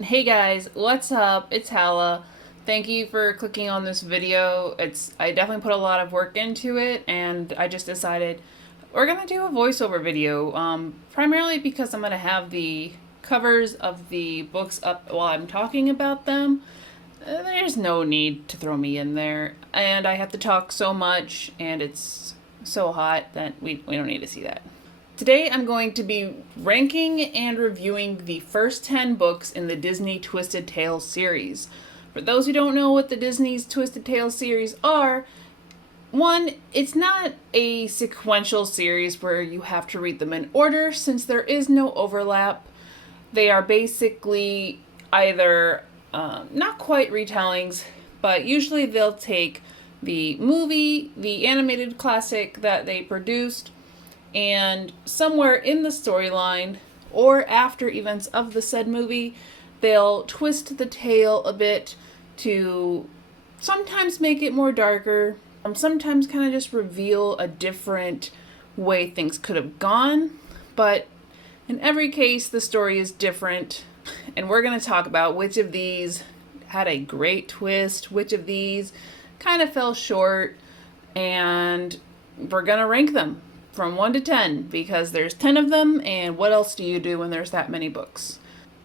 Hey guys, what's up? It's Hala. Thank you for clicking on this video. I definitely put a lot of work into it, and I just decided we're gonna do a voiceover video. Primarily because I'm gonna have the covers of the books up while I'm talking about them. There's no need to throw me in there, and I have to talk so much, and it's so hot that we don't need to see that. Today I'm going to be ranking and reviewing the first 10 books in the Disney Twisted Tales series. For those who don't know what the Disney's Twisted Tales series are, one, it's not a sequential series where you have to read them in order since there is no overlap. They are basically either not quite retellings, but usually they'll take the movie, the animated classic that they produced, and somewhere in the storyline or after events of the said movie, they'll twist the tale a bit to sometimes make it more darker, sometimes kind of just reveal a different way things could have gone. But in every case, the story is different, and we're going to talk about which of these had a great twist, which of these kind of fell short, and we're going to rank them from 1 to 10 because there's 10 of them, and what else do you do when there's that many books?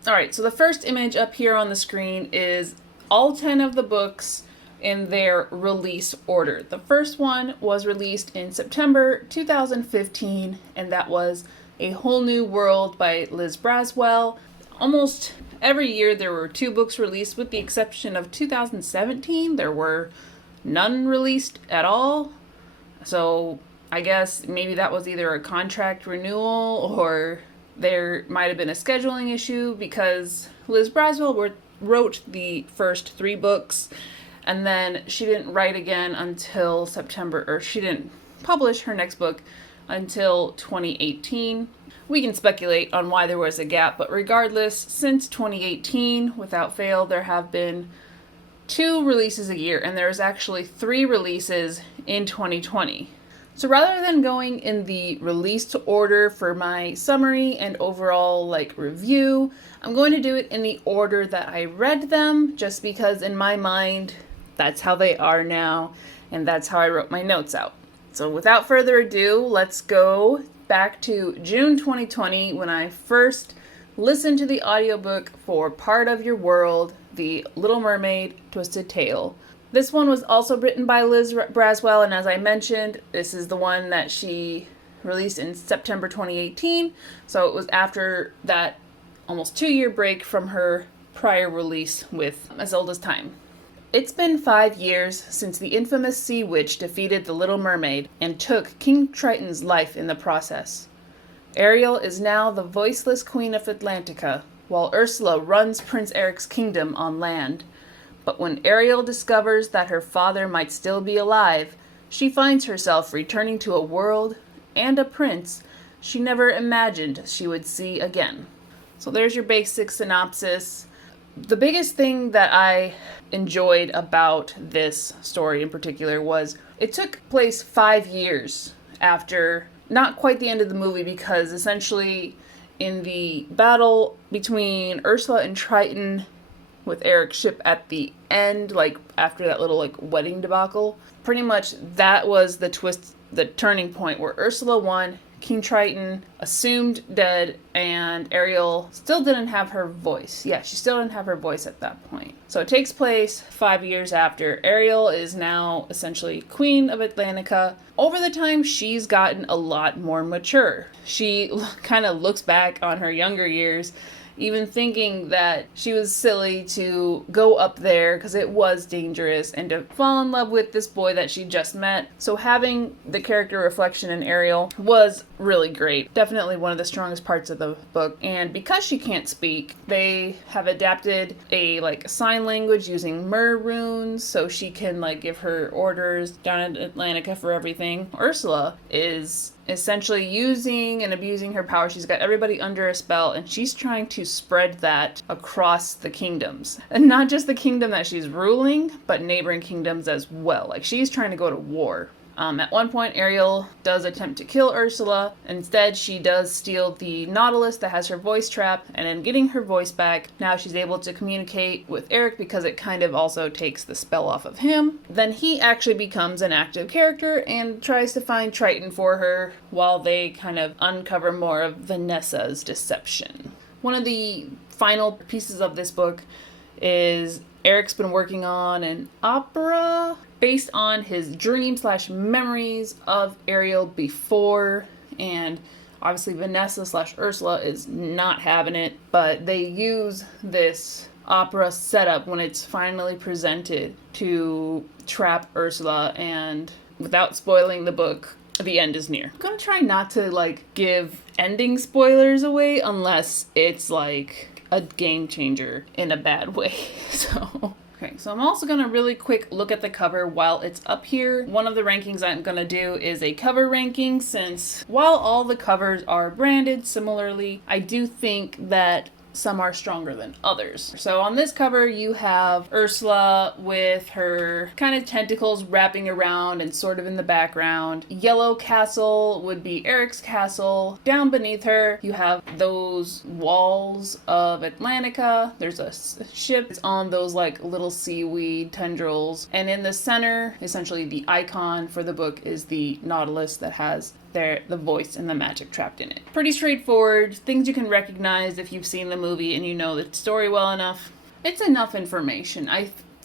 Alright, so the first image up here on the screen is all 10 of the books in their release order. The first one was released in September 2015, and that was A Whole New World by Liz Braswell. Almost every year there were 2 books released, with the exception of 2017. There were none released at all. So I guess maybe that was either a contract renewal or there might have been a scheduling issue, because Liz Braswell wrote the first 3 books and then she didn't write again until September, or she didn't publish her next book until 2018. We can speculate on why there was a gap, but regardless, since 2018, without fail, there have been 2 releases a year, and there's actually 3 releases in 2020. So rather than going in the release order for my summary and overall review, I'm going to do it in the order that I read them, just because in my mind that's how they are now, and that's how I wrote my notes out. So without further ado, let's go back to June 2020 when I first listened to the audiobook for Part of Your World, The Little Mermaid Twisted Tale. This one was also written by Liz Braswell, and as I mentioned, this is the one that she released in September 2018, so it was after that almost 2-year break from her prior release with As Old as Time. It's been 5 years since the infamous Sea Witch defeated the Little Mermaid and took King Triton's life in the process. Ariel is now the voiceless queen of Atlantica, while Ursula runs Prince Eric's kingdom on land. But when Ariel discovers that her father might still be alive, she finds herself returning to a world and a prince she never imagined she would see again. So there's your basic synopsis. The biggest thing that I enjoyed about this story in particular was it took place 5 years after not quite the end of the movie, because essentially in the battle between Ursula and Triton with Eric's ship at the end, after that little wedding debacle, pretty much that was the twist, the turning point where Ursula won, King Triton assumed dead, and Ariel still didn't have her voice. Yeah, she still didn't have her voice at that point. So it takes place 5 years after. Ariel is now essentially queen of Atlantica. Over the time, she's gotten a lot more mature. She kind of looks back on her younger years, even thinking that she was silly to go up there because it was dangerous, and to fall in love with this boy that she just met. So having the character reflection in Ariel was really great. Definitely one of the strongest parts of the book. And because she can't speak, they have adapted a sign language using mer runes, so she can give her orders down at Atlantica for everything. Ursula is essentially using and abusing her power. She's got everybody under a spell, and she's trying to spread that across the kingdoms. And not just the kingdom that she's ruling, but neighboring kingdoms as well. She's trying to go to war. At one point, Ariel does attempt to kill Ursula. Instead, she does steal the Nautilus that has her voice trapped, and in getting her voice back, now she's able to communicate with Eric because it kind of also takes the spell off of him. Then he actually becomes an active character and tries to find Triton for her while they kind of uncover more of Vanessa's deception. One of the final pieces of this book is Eric's been working on an opera based on his dream/memories of Ariel before, and obviously Vanessa/Ursula is not having it, but they use this opera setup when it's finally presented to trap Ursula, and without spoiling the book, the end is near. I'm gonna try not to give ending spoilers away unless it's a game changer in a bad way. Okay, so I'm also going to really quick look at the cover while it's up here. One of the rankings I'm going to do is a cover ranking, since while all the covers are branded similarly, I do think that some are stronger than others. So on this cover, you have Ursula with her kind of tentacles wrapping around and sort of in the background. Yellow castle would be Eric's castle. Down beneath her, you have those walls of Atlantica. There's a ship. It's on those little seaweed tendrils. And in the center, essentially the icon for the book is the Nautilus that has the voice and the magic trapped in it. Pretty straightforward, things you can recognize if you've seen the movie and you know the story well enough. It's enough information.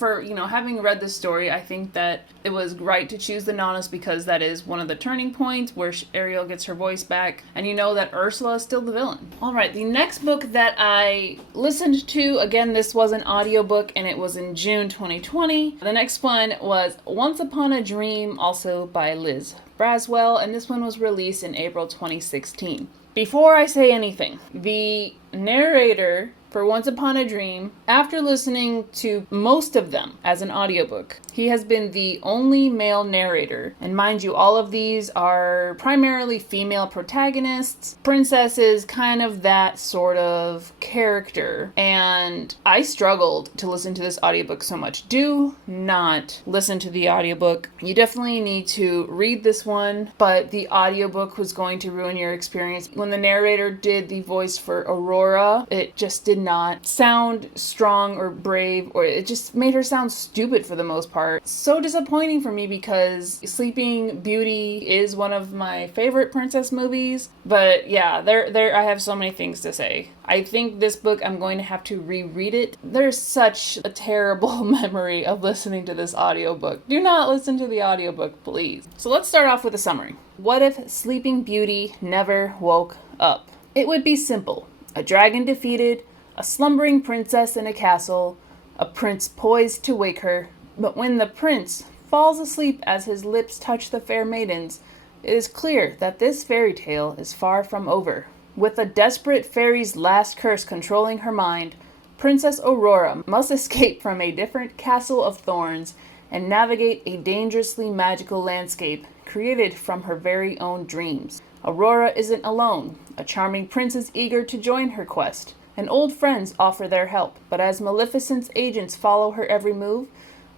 Having read this story, I think that it was right to choose the Nautilus because that is one of the turning points where Ariel gets her voice back, and you know that Ursula is still the villain. Alright, the next book that I listened to, again, this was an audiobook and it was in June 2020. The next one was Once Upon a Dream, also by Liz Braswell, and this one was released in April 2016. Before I say anything, the narrator for Once Upon a Dream, after listening to most of them as an audiobook, he has been the only male narrator. And mind you, all of these are primarily female protagonists, princesses, kind of that sort of character. And I struggled to listen to this audiobook so much. Do not listen to the audiobook. You definitely need to read this one, but the audiobook was going to ruin your experience. When the narrator did the voice for Aurora, it just did not sound strong or brave, or it just made her sound stupid for the most part. So disappointing for me because Sleeping Beauty is one of my favorite princess movies, but yeah, there I have so many things to say. I think this book I'm going to have to reread it. There's such a terrible memory of listening to this audiobook. Do not listen to the audiobook, please. So let's start off with a summary. What if Sleeping Beauty never woke up? It would be simple. A dragon defeated, a slumbering princess in a castle, a prince poised to wake her. But when the prince falls asleep as his lips touch the fair maidens, it is clear that this fairy tale is far from over. With a desperate fairy's last curse controlling her mind, Princess Aurora must escape from a different castle of thorns and navigate a dangerously magical landscape created from her very own dreams. Aurora isn't alone. A charming prince is eager to join her quest, and old friends offer their help. But as Maleficent's agents follow her every move,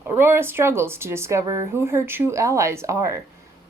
Aurora struggles to discover who her true allies are,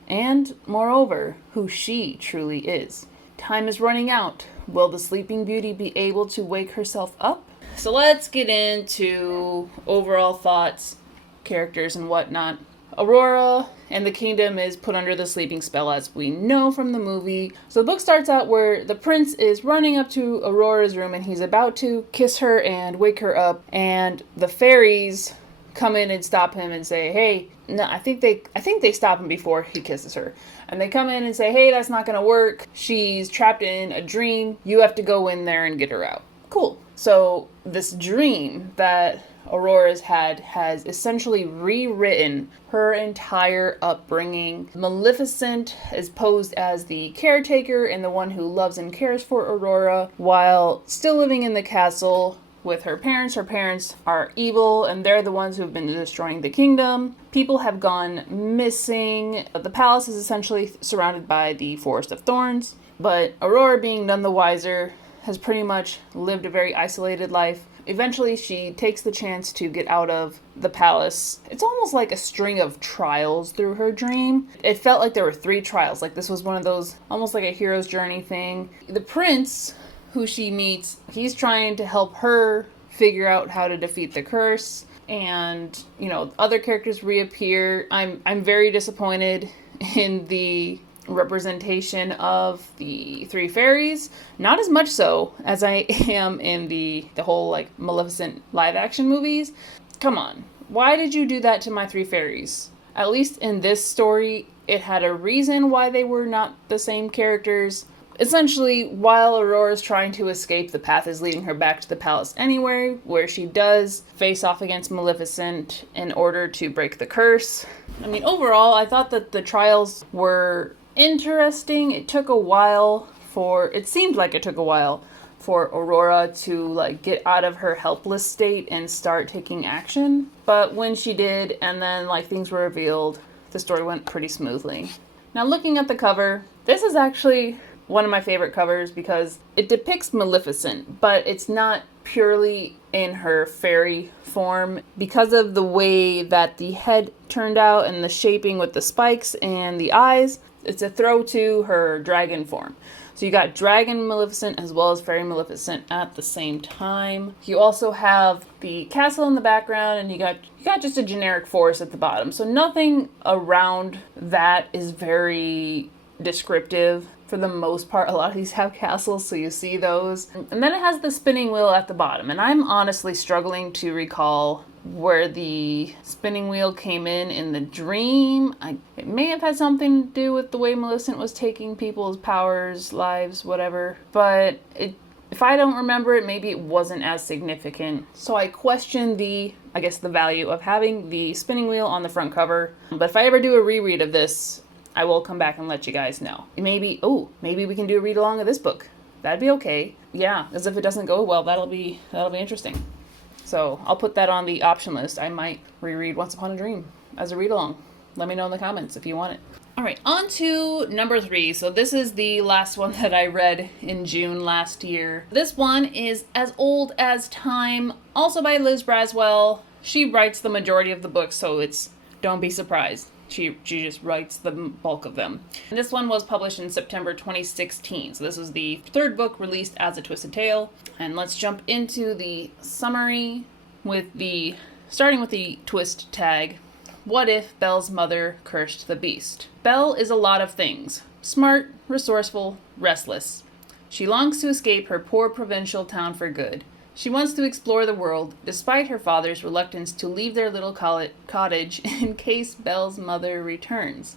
and, moreover, who she truly is. Time is running out. Will the Sleeping Beauty be able to wake herself up? So let's get into overall thoughts, characters, and whatnot. Aurora and the kingdom is put under the sleeping spell, as we know from the movie. So the book starts out where the prince is running up to Aurora's room and he's about to kiss her and wake her up, and the fairies come in and stop him and say, hey, no, I think they stop him before he kisses her. And they come in and say, hey, that's not gonna work. She's trapped in a dream. You have to go in there and get her out. Cool. So this dream that Aurora's had has essentially rewritten her entire upbringing. Maleficent is posed as the caretaker and the one who loves and cares for Aurora while still living in the castle with her parents. Her parents are evil and they're the ones who have been destroying the kingdom. People have gone missing. The palace is essentially surrounded by the Forest of Thorns, but Aurora, being none the wiser, has pretty much lived a very isolated life. eventually she takes the chance to get out of the palace. It's almost like a string of trials through her dream. It felt like there were 3 trials. Like this was one of those, almost like a hero's journey thing. The prince who she meets, he's trying to help her figure out how to defeat the curse. And, you know, other characters reappear. I'm very disappointed in the representation of the 3 fairies. Not as much so as I am in the whole, like, Maleficent live-action movies. Come on. Why did you do that to my 3 fairies? At least in this story, it had a reason why they were not the same characters. Essentially, while Aurora's trying to escape, the path is leading her back to the palace anyway, where she does face off against Maleficent in order to break the curse. I mean, overall, I thought that the trials were interesting. It seemed like it took a while for Aurora to, like, get out of her helpless state and start taking action. But when she did, and then, like, things were revealed, the story went pretty smoothly. Now, looking at the cover, this is actually one of my favorite covers because it depicts Maleficent, but it's not purely in her fairy form because of the way that the head turned out and the shaping with the spikes and the eyes. It's a throw to her dragon form. So you got Dragon Maleficent as well as Fairy Maleficent at the same time. You also have the castle in the background, and you got just a generic forest at the bottom. So nothing around that is very descriptive. For the most part, a lot of these have castles, so you see those. And then it has the spinning wheel at the bottom. And I'm honestly struggling to recall where the spinning wheel came in the dream. It may have had something to do with the way Maleficent was taking people's powers, lives, whatever. But if I don't remember it, maybe it wasn't as significant. So I question the value of having the spinning wheel on the front cover. But if I ever do a reread of this, I will come back and let you guys know. Maybe we can do a read along of this book. That'd be okay. Yeah, as if it doesn't go well, that'll be interesting. So I'll put that on the option list. I might reread Once Upon a Dream as a read along. Let me know in the comments if you want it. All right, on to number 3. So this is the last one that I read in June last year. This one is As Old as Time, also by Liz Braswell. She writes the majority of the books, so don't be surprised. She just writes the bulk of them. And this one was published in September 2016. So this is the 3rd book released as a Twisted Tale. And let's jump into the summary starting with the twist tag. What if Belle's mother cursed the beast? Belle is a lot of things. Smart, resourceful, restless. She longs to escape her poor provincial town for good. She wants to explore the world, despite her father's reluctance to leave their little cottage in case Belle's mother returns.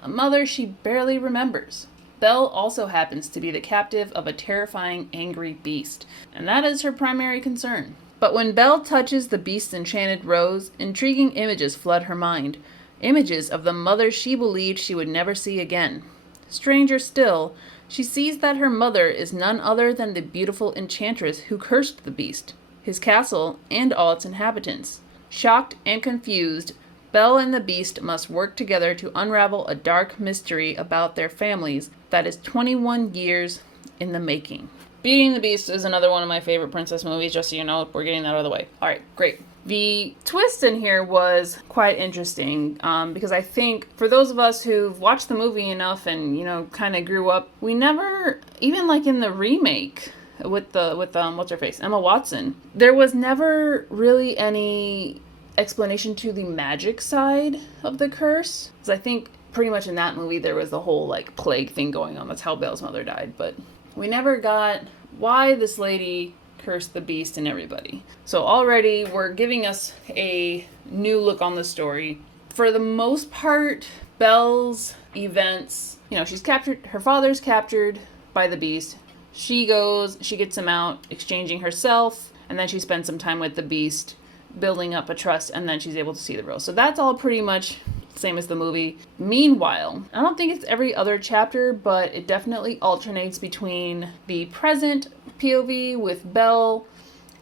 A mother she barely remembers. Belle also happens to be the captive of a terrifying, angry beast, and that is her primary concern. But when Belle touches the beast's enchanted rose, intriguing images flood her mind. Images of the mother she believed she would never see again. Stranger still, she sees that her mother is none other than the beautiful enchantress who cursed the beast, his castle, and all its inhabitants. Shocked and confused, Belle and the beast must work together to unravel a dark mystery about their families that is 21 years in the making. Beauty and the Beast is another one of my favorite princess movies, just so you know, we're getting that out of the way. Alright, great. The twist in here was quite interesting because I think for those of us who've watched the movie enough and, kind of grew up, we never, even like in the remake with what's her face, Emma Watson, there was never really any explanation to the magic side of the curse. Because I think pretty much in that movie there was the whole like plague thing going on. That's how Belle's mother died. But we never got why this lady cursed the beast and everybody. So already we're giving us a new look on the story. For the most part, Belle's events, she's captured, her father's captured by the beast. She gets him out, exchanging herself, and then she spends some time with the beast, building up a trust, and then she's able to see the rose. So that's all pretty much same as the movie. Meanwhile, I don't think it's every other chapter, but it definitely alternates between the present POV with Belle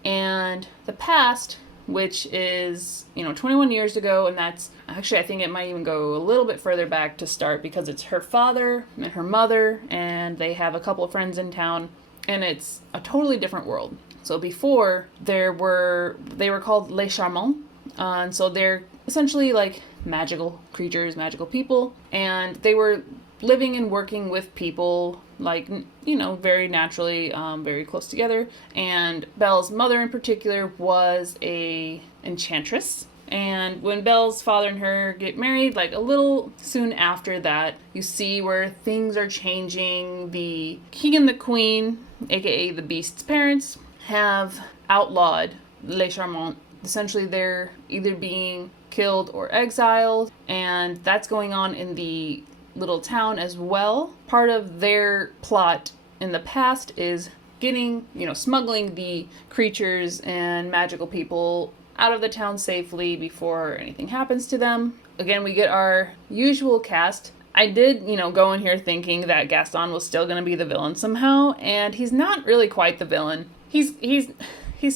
and the past, which is, 21 years ago, and that's actually, I think it might even go a little bit further back to start because it's her father and her mother, and they have a couple of friends in town, and it's a totally different world. So before they were called Les Charmants, and so they're essentially like magical creatures, magical people, and they were living and working with people, like, you know, very naturally, very close together. And Belle's mother in particular was a enchantress. And when Belle's father and her get married, like a little soon after that, you see where things are changing. The king and the queen, aka the Beast's parents, have outlawed Les Charmants. Essentially, they're either being killed or exiled, and that's going on in the little town as well. Part of their plot in the past is getting, you know, smuggling the creatures and magical people out of the town safely before anything happens to them. Again, we get our usual cast. I did, you know, go in here thinking that Gaston was still going to be the villain somehow, and he's not really quite the villain. He's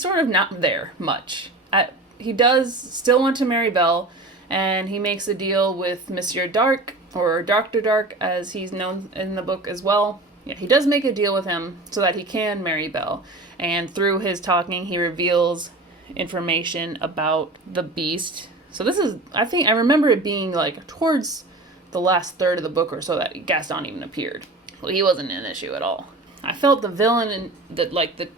sort of not there much. He does still want to marry Belle, and he makes a deal with Monsieur Dark, or Dr. Dark as he's known in the book as well. Yeah, he does make a deal with him so that he can marry Belle, and through his talking he reveals information about the Beast. So this is, I think, I remember it being like towards the last third of the book or so that Gaston even appeared. Well, he wasn't an issue at all. I felt the villain,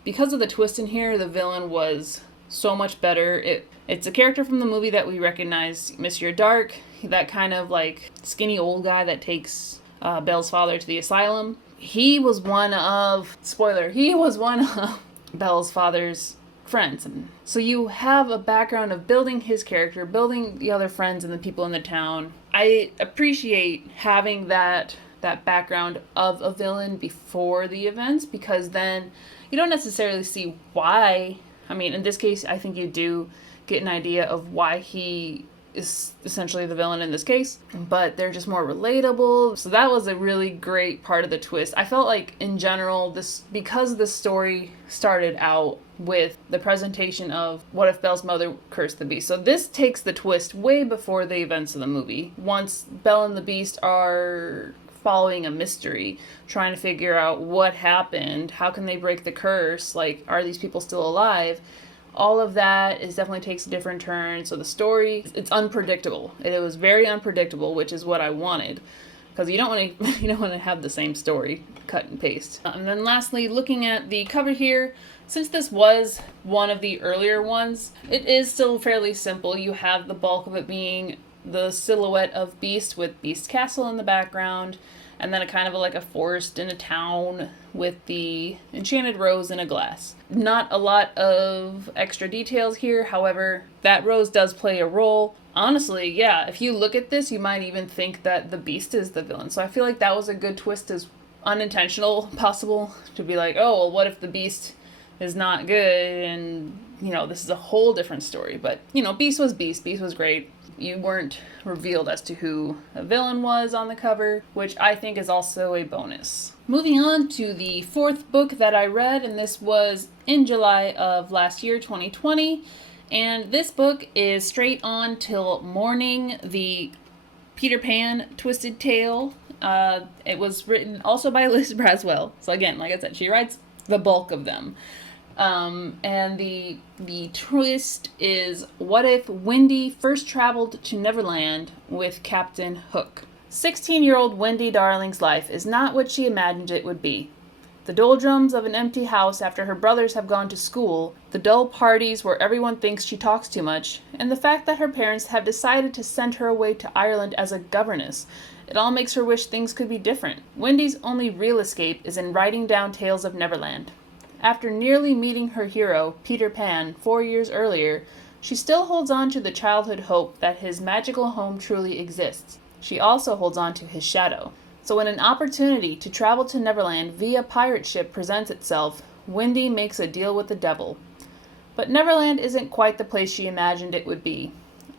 because of the twist in here, the villain was so much better. It's a character from the movie that we recognize, Monsieur Dark, that kind of like skinny old guy that takes Belle's father to the asylum. He was one of Belle's father's friends. And so you have a background of building his character, building the other friends and the people in the town. I appreciate having that background of a villain before the events, because then you don't necessarily see why. I mean, in this case, I think you do get an idea of why he is essentially the villain in this case, but they're just more relatable. So that was a really great part of the twist. I felt like in general, because the story started out with the presentation of what if Belle's mother cursed the Beast. So this takes the twist way before the events of the movie. Once Belle and the Beast are following a mystery, trying to figure out what happened, how can they break the curse, like, are these people still alive? All of that definitely takes a different turn. So the story, it's unpredictable. It was very unpredictable, which is what I wanted, because you don't want to have the same story cut and paste. And then lastly, looking at the cover here, since this was one of the earlier ones, it is still fairly simple. You have the bulk of it being the silhouette of Beast with Beast Castle in the background, and then a kind of like a forest in a town with the enchanted rose in a glass. Not a lot of extra details here, however, that rose does play a role. Honestly, yeah, if you look at this, you might even think that the Beast is the villain. So I feel like that was a good twist, as unintentional possible, to be like, oh, well, what if the Beast is not good, and, you know, this is a whole different story. But, you know, Beast was Beast. Beast was great. You weren't revealed as to who the villain was on the cover, which I think is also a bonus. Moving on to the fourth book that I read, and this was in July of last year, 2020. And this book is Straight On Till Morning, the Peter Pan Twisted Tale. It was written also by Liz Braswell. So again, like I said, she writes the bulk of them. And the twist is, what if Wendy first traveled to Neverland with Captain Hook? 16-year-old Wendy Darling's life is not what she imagined it would be. The doldrums of an empty house after her brothers have gone to school, the dull parties where everyone thinks she talks too much, and the fact that her parents have decided to send her away to Ireland as a governess. It all makes her wish things could be different. Wendy's only real escape is in writing down tales of Neverland. After nearly meeting her hero, Peter Pan, 4 years earlier, she still holds on to the childhood hope that his magical home truly exists. She also holds on to his shadow. So when an opportunity to travel to Neverland via pirate ship presents itself, Wendy makes a deal with the devil. But Neverland isn't quite the place she imagined it would be.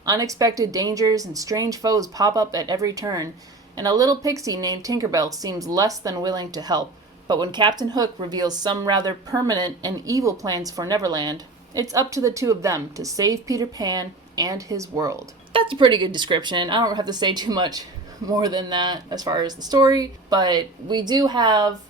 Unexpected dangers and strange foes pop up at every turn, and a little pixie named Tinkerbell seems less than willing to help. But when Captain Hook reveals some rather permanent and evil plans for Neverland, it's up to the two of them to save Peter Pan and his world. That's a pretty good description. I don't have to say too much more than that as far as the story, but we do have,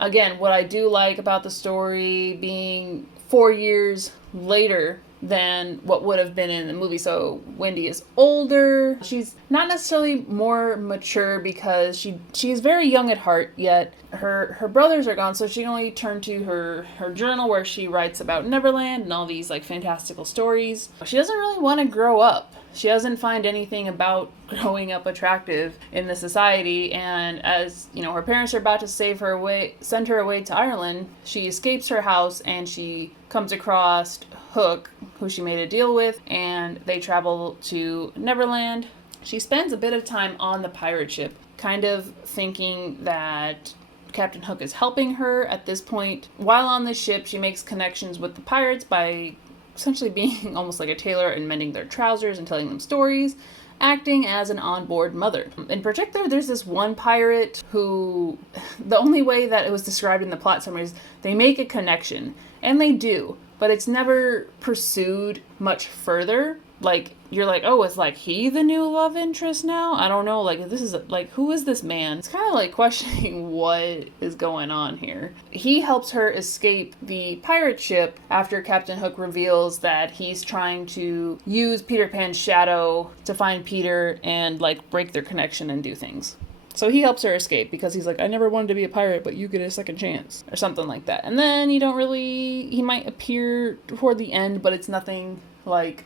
again, what I do like about the story being 4 years later than what would have been in the movie. So Wendy is older. She's not necessarily more mature because she's very young at heart, yet her brothers are gone, so she can only turn to her journal where she writes about Neverland and all these like fantastical stories. She doesn't really want to grow up. She doesn't find anything about growing up attractive in the society, and as you know, her parents are about to send her away to Ireland. She escapes her house and she comes across Hook, who she made a deal with, and they travel to Neverland. She spends a bit of time on the pirate ship, kind of thinking that Captain Hook is helping her at this point. While on the ship, she makes connections with the pirates by essentially being almost like a tailor and mending their trousers and telling them stories, acting as an onboard mother. In particular, there's this one pirate who, the only way that it was described in the plot summary is they make a connection, and they do, but it's never pursued much further. Like, you're like, oh, is like he the new love interest now? I don't know. Like, this is like, who is this man? It's kind of like questioning what is going on here. He helps her escape the pirate ship after Captain Hook reveals that he's trying to use Peter Pan's shadow to find Peter and like break their connection and do things. So he helps her escape because he's like, I never wanted to be a pirate, but you get a second chance, or something like that. And then he might appear toward the end, but it's nothing like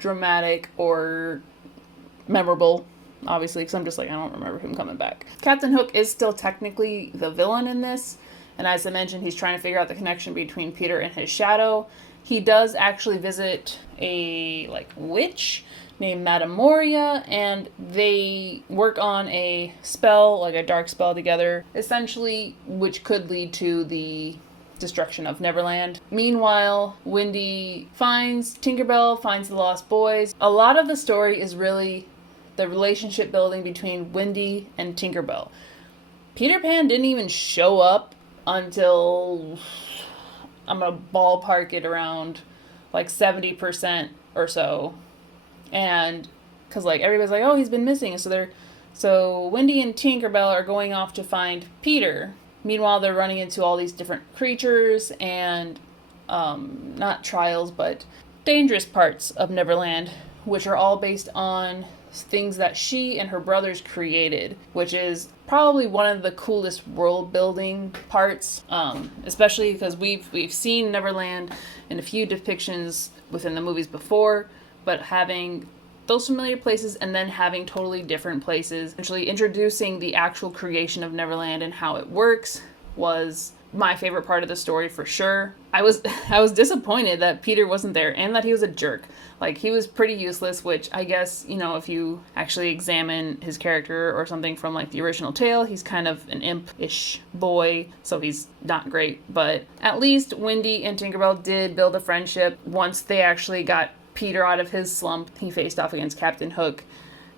dramatic or memorable, obviously, because I'm just like, I don't remember him coming back. Captain Hook is still technically the villain in this, and as I mentioned, he's trying to figure out the connection between Peter and his shadow. He does actually visit a like witch named Madame Moria, and they work on a spell, like a dark spell together, essentially, which could lead to the destruction of Neverland. Meanwhile, Wendy finds Tinkerbell, finds the lost boys. A lot of the story is really the relationship building between Wendy and Tinkerbell. Peter Pan didn't even show up until, I'm gonna ballpark it around like 70% or so. And because like everybody's like, oh, he's been missing. So Wendy and Tinkerbell are going off to find Peter. Meanwhile, they're running into all these different creatures and not trials, but dangerous parts of Neverland, which are all based on things that she and her brothers created, which is probably one of the coolest world building parts, especially because we've seen Neverland in a few depictions within the movies before, but having those familiar places and then having totally different places, actually introducing the actual creation of Neverland and how it works, was my favorite part of the story for sure. I was disappointed that Peter wasn't there and that he was a jerk. Like, he was pretty useless, which I guess, you know, if you actually examine his character or something from like the original tale, he's kind of an imp-ish boy, so he's not great. But at least Wendy and Tinkerbell did build a friendship once they actually got Peter out of his slump. He faced off against Captain Hook,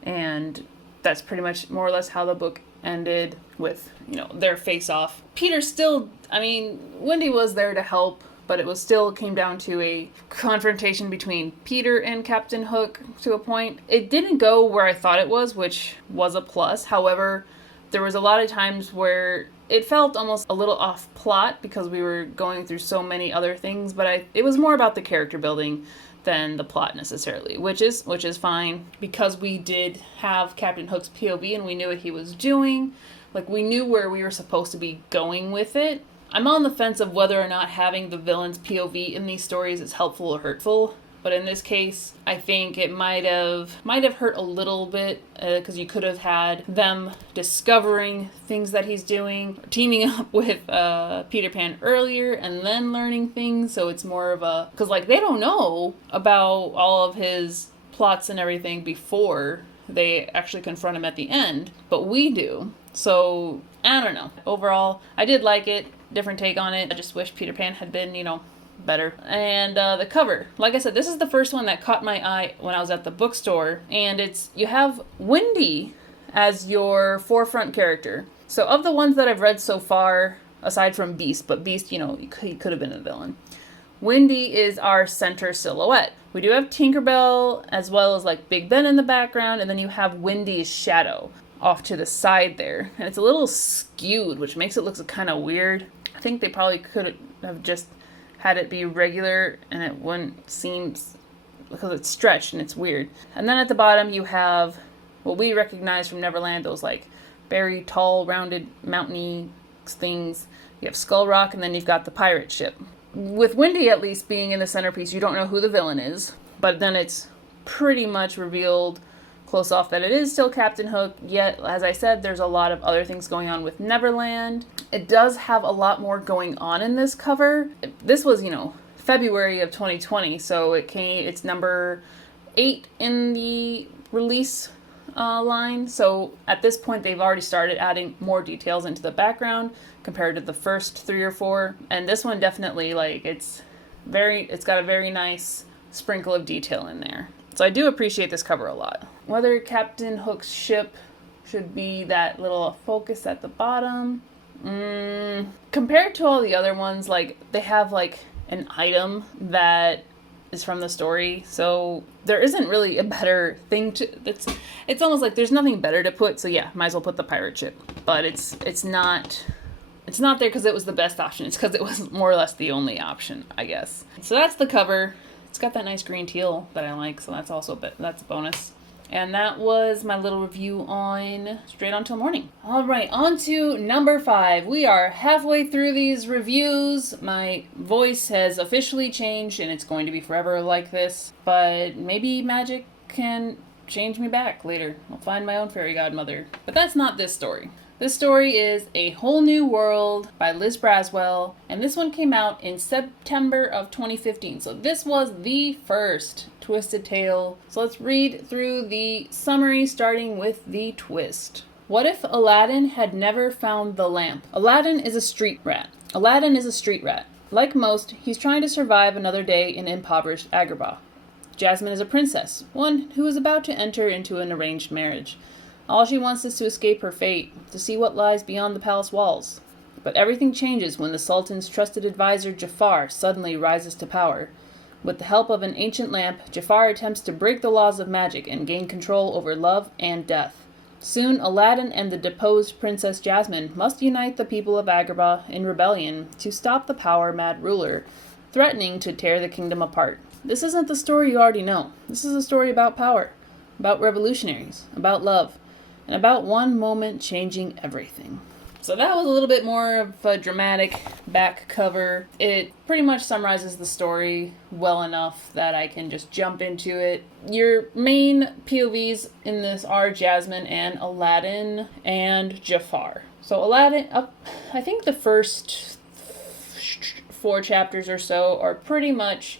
and that's pretty much more or less how the book ended, with, you know, their face off. Peter still, I mean, Wendy was there to help, but it was still came down to a confrontation between Peter and Captain Hook to a point. It didn't go where I thought it was, which was a plus. However, there was a lot of times where it felt almost a little off plot because we were going through so many other things, but it was more about the character building than the plot necessarily, which is fine, because we did have Captain Hook's POV and we knew what he was doing. Like, we knew where we were supposed to be going with it. I'm on the fence of whether or not having the villain's POV in these stories is helpful or hurtful. But in this case, I think it might have hurt a little bit, because you could have had them discovering things that he's doing, teaming up with Peter Pan earlier, and then learning things. So it's more of a, because like they don't know about all of his plots and everything before they actually confront him at the end, but we do. So I don't know. Overall, I did like it. Different take on it. I just wish Peter Pan had been, you know, better. And the cover, like I said, this is the first one that caught my eye when I was at the bookstore, and you have Wendy as your forefront character. So of the ones that I've read so far, aside from Beast, but Beast, you know, he could have been a villain, Wendy is our center silhouette. We do have Tinkerbell as well as like Big Ben in the background, and then you have Wendy's shadow off to the side there, and it's a little skewed, which makes it look kind of weird. I think they probably could have just had it be regular and it wouldn't seem, because it's stretched and it's weird. And then at the bottom you have what we recognize from Neverland, those like very tall, rounded, mountainy things. You have Skull Rock, and then you've got the pirate ship. With Wendy at least being in the centerpiece, you don't know who the villain is, but then it's pretty much revealed close off that it is still Captain Hook, yet, as I said, there's a lot of other things going on with Neverland. It does have a lot more going on in this cover. This was, February of 2020, so it's number 8 in the release line. So at this point, they've already started adding more details into the background compared to the first 3 or 4. And this one definitely, it's got a very nice sprinkle of detail in there. So I do appreciate this cover a lot. Whether Captain Hook's ship should be that little focus at the bottom. Compared to all the other ones, they have an item that is from the story. So there isn't really a better thing to, it's almost like there's nothing better to put. So yeah, might as well put the pirate ship. But it's not there because it was the best option. It's because it was more or less the only option, I guess. So that's the cover. It's got that nice green teal that I like, so that's a bonus. And that was my little review on Straight On Till Morning. All right, on to number 5. We are halfway through these reviews. My voice has officially changed, and it's going to be forever like this. But maybe magic can change me back later. I'll find my own fairy godmother. But that's not this story. This story is A Whole New World by Liz Braswell, and this one came out in September of 2015. So this was the first Twisted Tale. So let's read through the summary, starting with the twist. What if Aladdin had never found the lamp? Aladdin is a street rat. Like most, he's trying to survive another day in impoverished Agrabah. Jasmine is a princess, one who is about to enter into an arranged marriage. All she wants is to escape her fate, to see what lies beyond the palace walls. But everything changes when the Sultan's trusted advisor Jafar suddenly rises to power. With the help of an ancient lamp, Jafar attempts to break the laws of magic and gain control over love and death. Soon, Aladdin and the deposed Princess Jasmine must unite the people of Agrabah in rebellion to stop the power-mad ruler, threatening to tear the kingdom apart. This isn't the story you already know. This is a story about power, about revolutionaries, about love, and about one moment changing everything. So that was a little bit more of a dramatic back cover. It pretty much summarizes the story well enough that I can just jump into it. Your main POVs in this are Jasmine and Aladdin and Jafar. So Aladdin, I think the first 4 chapters or so are pretty much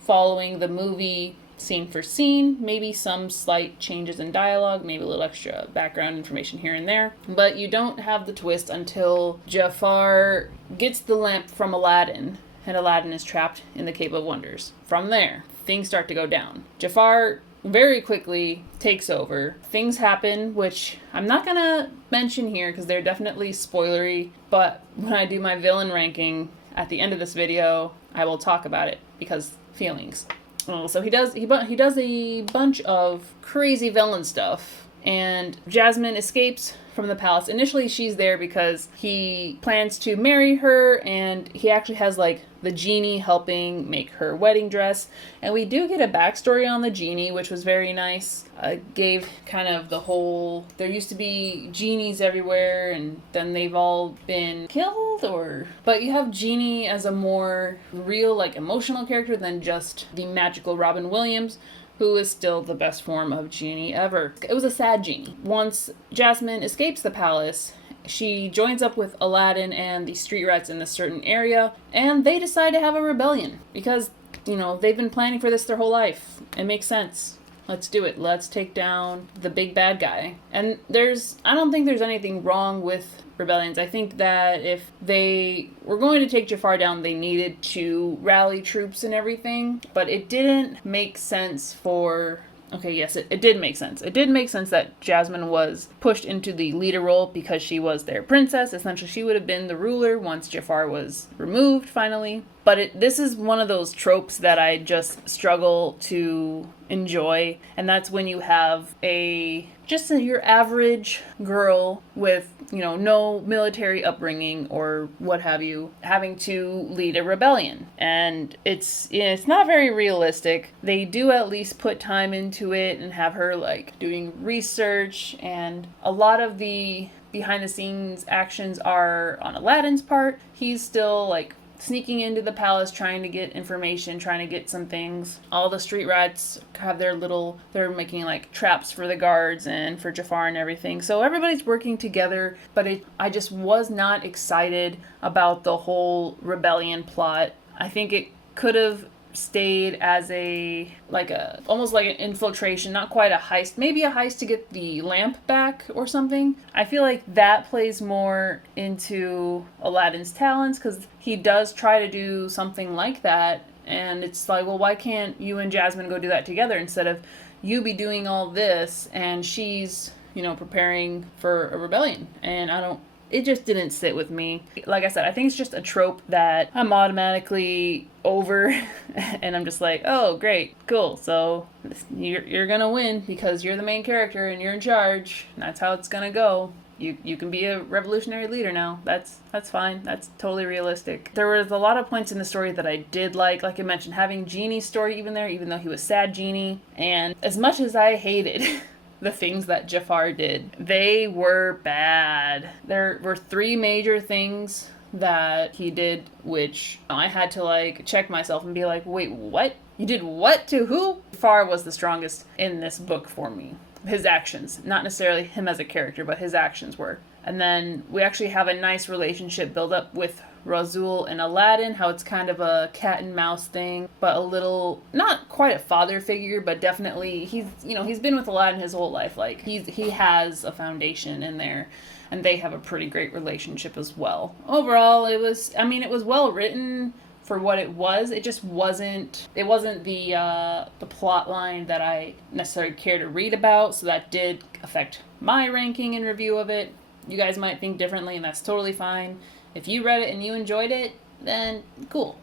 following the movie scene for scene, maybe some slight changes in dialogue, maybe a little extra background information here and there. But you don't have the twist until Jafar gets the lamp from Aladdin, and Aladdin is trapped in the Cave of Wonders. From there, things start to go down. Jafar very quickly takes over. Things happen, which I'm not gonna mention here because they're definitely spoilery, but when I do my villain ranking at the end of this video, I will talk about it because feelings. So he does a bunch of crazy villain stuff, and Jasmine escapes from the palace. Initially, she's there because he plans to marry her, and he actually has the genie helping make her wedding dress. And we do get a backstory on the genie, which was very nice. Gave kind of the whole, there used to be genies everywhere, and then they've all been killed, but you have Genie as a more real, emotional character than just the magical Robin Williams, who is still the best form of genie ever. It was a sad genie. Once Jasmine escapes the palace, she joins up with Aladdin and the street rats in this certain area, and they decide to have a rebellion because, they've been planning for this their whole life. It makes sense. Let's do it. Let's take down the big bad guy. And I don't think there's anything wrong with rebellions. I think that if they were going to take Jafar down, they needed to rally troops and everything. But it didn't make sense it did make sense. It did make sense that Jasmine was pushed into the leader role because she was their princess. Essentially, she would have been the ruler once Jafar was removed, finally. But this is one of those tropes that I just struggle to enjoy, and that's when you have your average girl with, no military upbringing or what have you, having to lead a rebellion. And it's not very realistic. They do at least put time into it and have her like doing research, and a lot of the behind the scenes actions are on Aladdin's part. He's still like sneaking into the palace, trying to get information, trying to get some things. All the street rats have they're making like traps for the guards and for Jafar and everything. So everybody's working together, but I just was not excited about the whole rebellion plot. I think it could have stayed as almost like an infiltration, not quite a heist, maybe a heist to get the lamp back or something. I feel like that plays more into Aladdin's talents, because he does try to do something like that, and it's like, well, why can't you and Jasmine go do that together instead of you be doing all this and she's, preparing for a rebellion? And it just didn't sit with me. Like I said, I think it's just a trope that I'm automatically over, and I'm just like, oh, great, cool. So you're gonna win because you're the main character and you're in charge. And that's how it's gonna go. You can be a revolutionary leader now. That's fine. That's totally realistic. There was a lot of points in the story that I did like I mentioned, having Genie's story even though he was sad Genie. And as much as I hated the things that Jafar did, they were bad. There were 3 major things that he did, which I had to check myself and be like, wait, what? You did what to who? Jafar was the strongest in this book for me. His actions, not necessarily him as a character, but his actions were. And then we actually have a nice relationship build up with Rasul and Aladdin, how it's kind of a cat and mouse thing, but a little, not quite a father figure, but definitely he's been with Aladdin his whole life. Like he has a foundation in there, and they have a pretty great relationship as well. Overall, it was well written for what it was. It just wasn't the plot line that I necessarily care to read about, so that did affect my ranking and review of it. You guys might think differently, and that's totally fine. If you read it and you enjoyed it, then cool.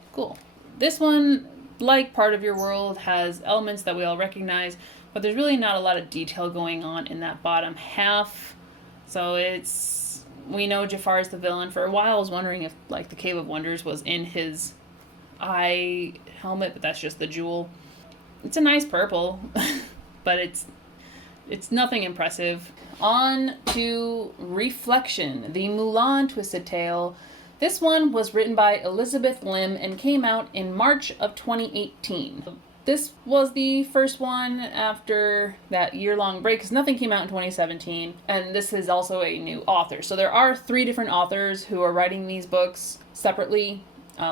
This one, like Part of Your World, has elements that we all recognize, but there's really not a lot of detail going on in that bottom half. So we know Jafar is the villain. For a while I was wondering if the Cave of Wonders was in his eye helmet, but that's just the jewel. It's a nice purple, but it's nothing impressive. On to Reflection, the Mulan Twisted Tale. This one was written by Elizabeth Lim and came out in March of 2018. This was the first one after that year-long break, because nothing came out in 2017, and this is also a new author. So there are 3 different authors who are writing these books separately.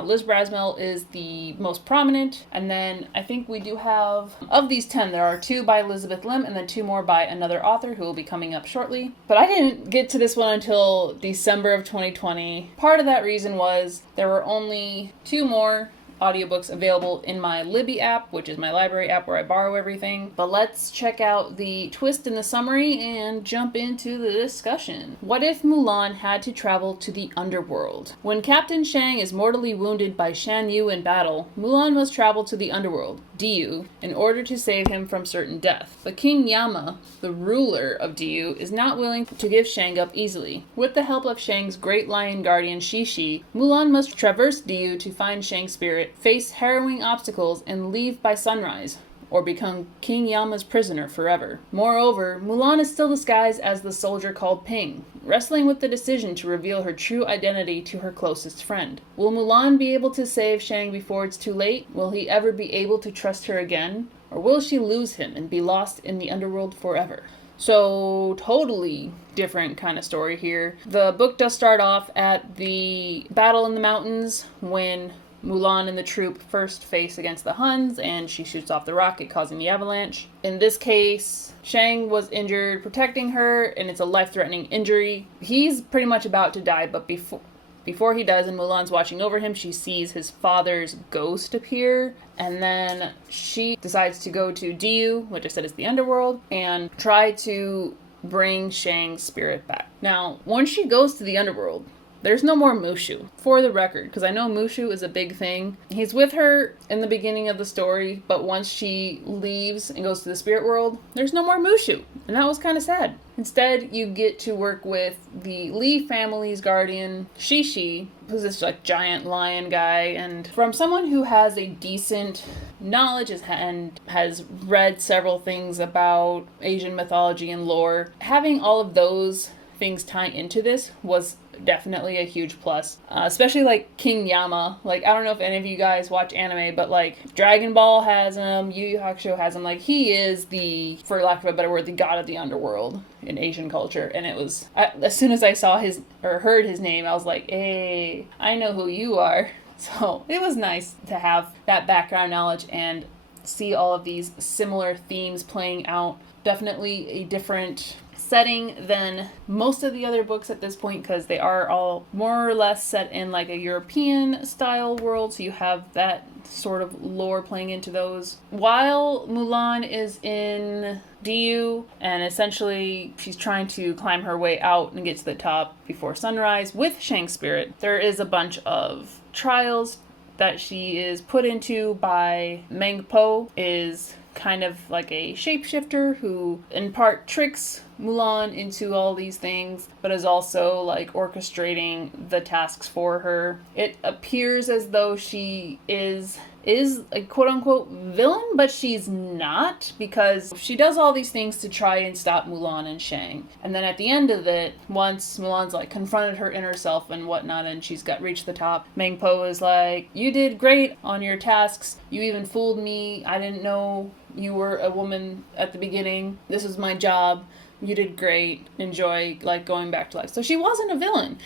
Liz Brasmell is the most prominent, and then I think we do have, of these 10, there are 2 by Elizabeth Lim and then 2 more by another author who will be coming up shortly. But I didn't get to this one until December of 2020. Part of that reason was there were only 2 more audiobooks available in my Libby app, which is my library app where I borrow everything. But let's check out the twist in the summary and jump into the discussion. What if Mulan had to travel to the underworld? When Captain Shang is mortally wounded by Shan Yu in battle, Mulan must travel to the underworld, Diyu, in order to save him from certain death. But King Yama, the ruler of Diyu, is not willing to give Shang up easily. With the help of Shang's great lion guardian Shishi, Mulan must traverse Diyu to find Shang's spirit, face harrowing obstacles, and leave by sunrise, or become King Yama's prisoner forever. Moreover, Mulan is still disguised as the soldier called Ping, wrestling with the decision to reveal her true identity to her closest friend. Will Mulan be able to save Shang before it's too late? Will he ever be able to trust her again? Or will she lose him and be lost in the underworld forever? So, totally different kind of story here. The book does start off at the battle in the mountains when Mulan and the troop first face against the Huns, and she shoots off the rocket, causing the avalanche. In this case, Shang was injured protecting her, and it's a life-threatening injury. He's pretty much about to die, but before he does, and Mulan's watching over him, she sees his father's ghost appear, and then she decides to go to Diyu, which I said is the underworld, and try to bring Shang's spirit back. Now, once she goes to the underworld, There's no more Mushu, for the record, because I know Mushu is a big thing. He's with her in the beginning of the story, but once she leaves and goes to the spirit world, there's no more Mushu. And that was kind of sad. Instead, you get to work with the Lee family's guardian, Shishi, who's this like giant lion guy. And from someone who has a decent knowledge and has read several things about Asian mythology and lore, having all of those things tie into this was definitely a huge plus. Especially like King Yama. Like, I don't know if any of you guys watch anime, but like Dragon Ball has him, Yu Yu Hakusho has him. Like, he is the, for lack of a better word, the god of the underworld in Asian culture. And it was, as soon as I saw his, or heard his name, I was like, hey, I know who you are. So it was nice to have that background knowledge and see all of these similar themes playing out. Definitely a different setting than most of the other books at this point, because they are all more or less set in like a European style world, so you have that sort of lore playing into those. While Mulan is in DU, and essentially she's trying to climb her way out and get to the top before sunrise with Shang's spirit, there is a bunch of trials that she is put into by Meng Po, is kind of like a shapeshifter who in part tricks Mulan into all these things, but is also like orchestrating the tasks for her. It appears as though she is a quote-unquote villain, but she's not, because she does all these things to try and stop Mulan and Shang. And then at the end of it, once Mulan's like confronted her inner self and whatnot, and she's got reached the top, Meng Po is like, you did great on your tasks. You even fooled me. I didn't know you were a woman at the beginning. This was my job. You did great. Enjoy like going back to life. So she wasn't a villain.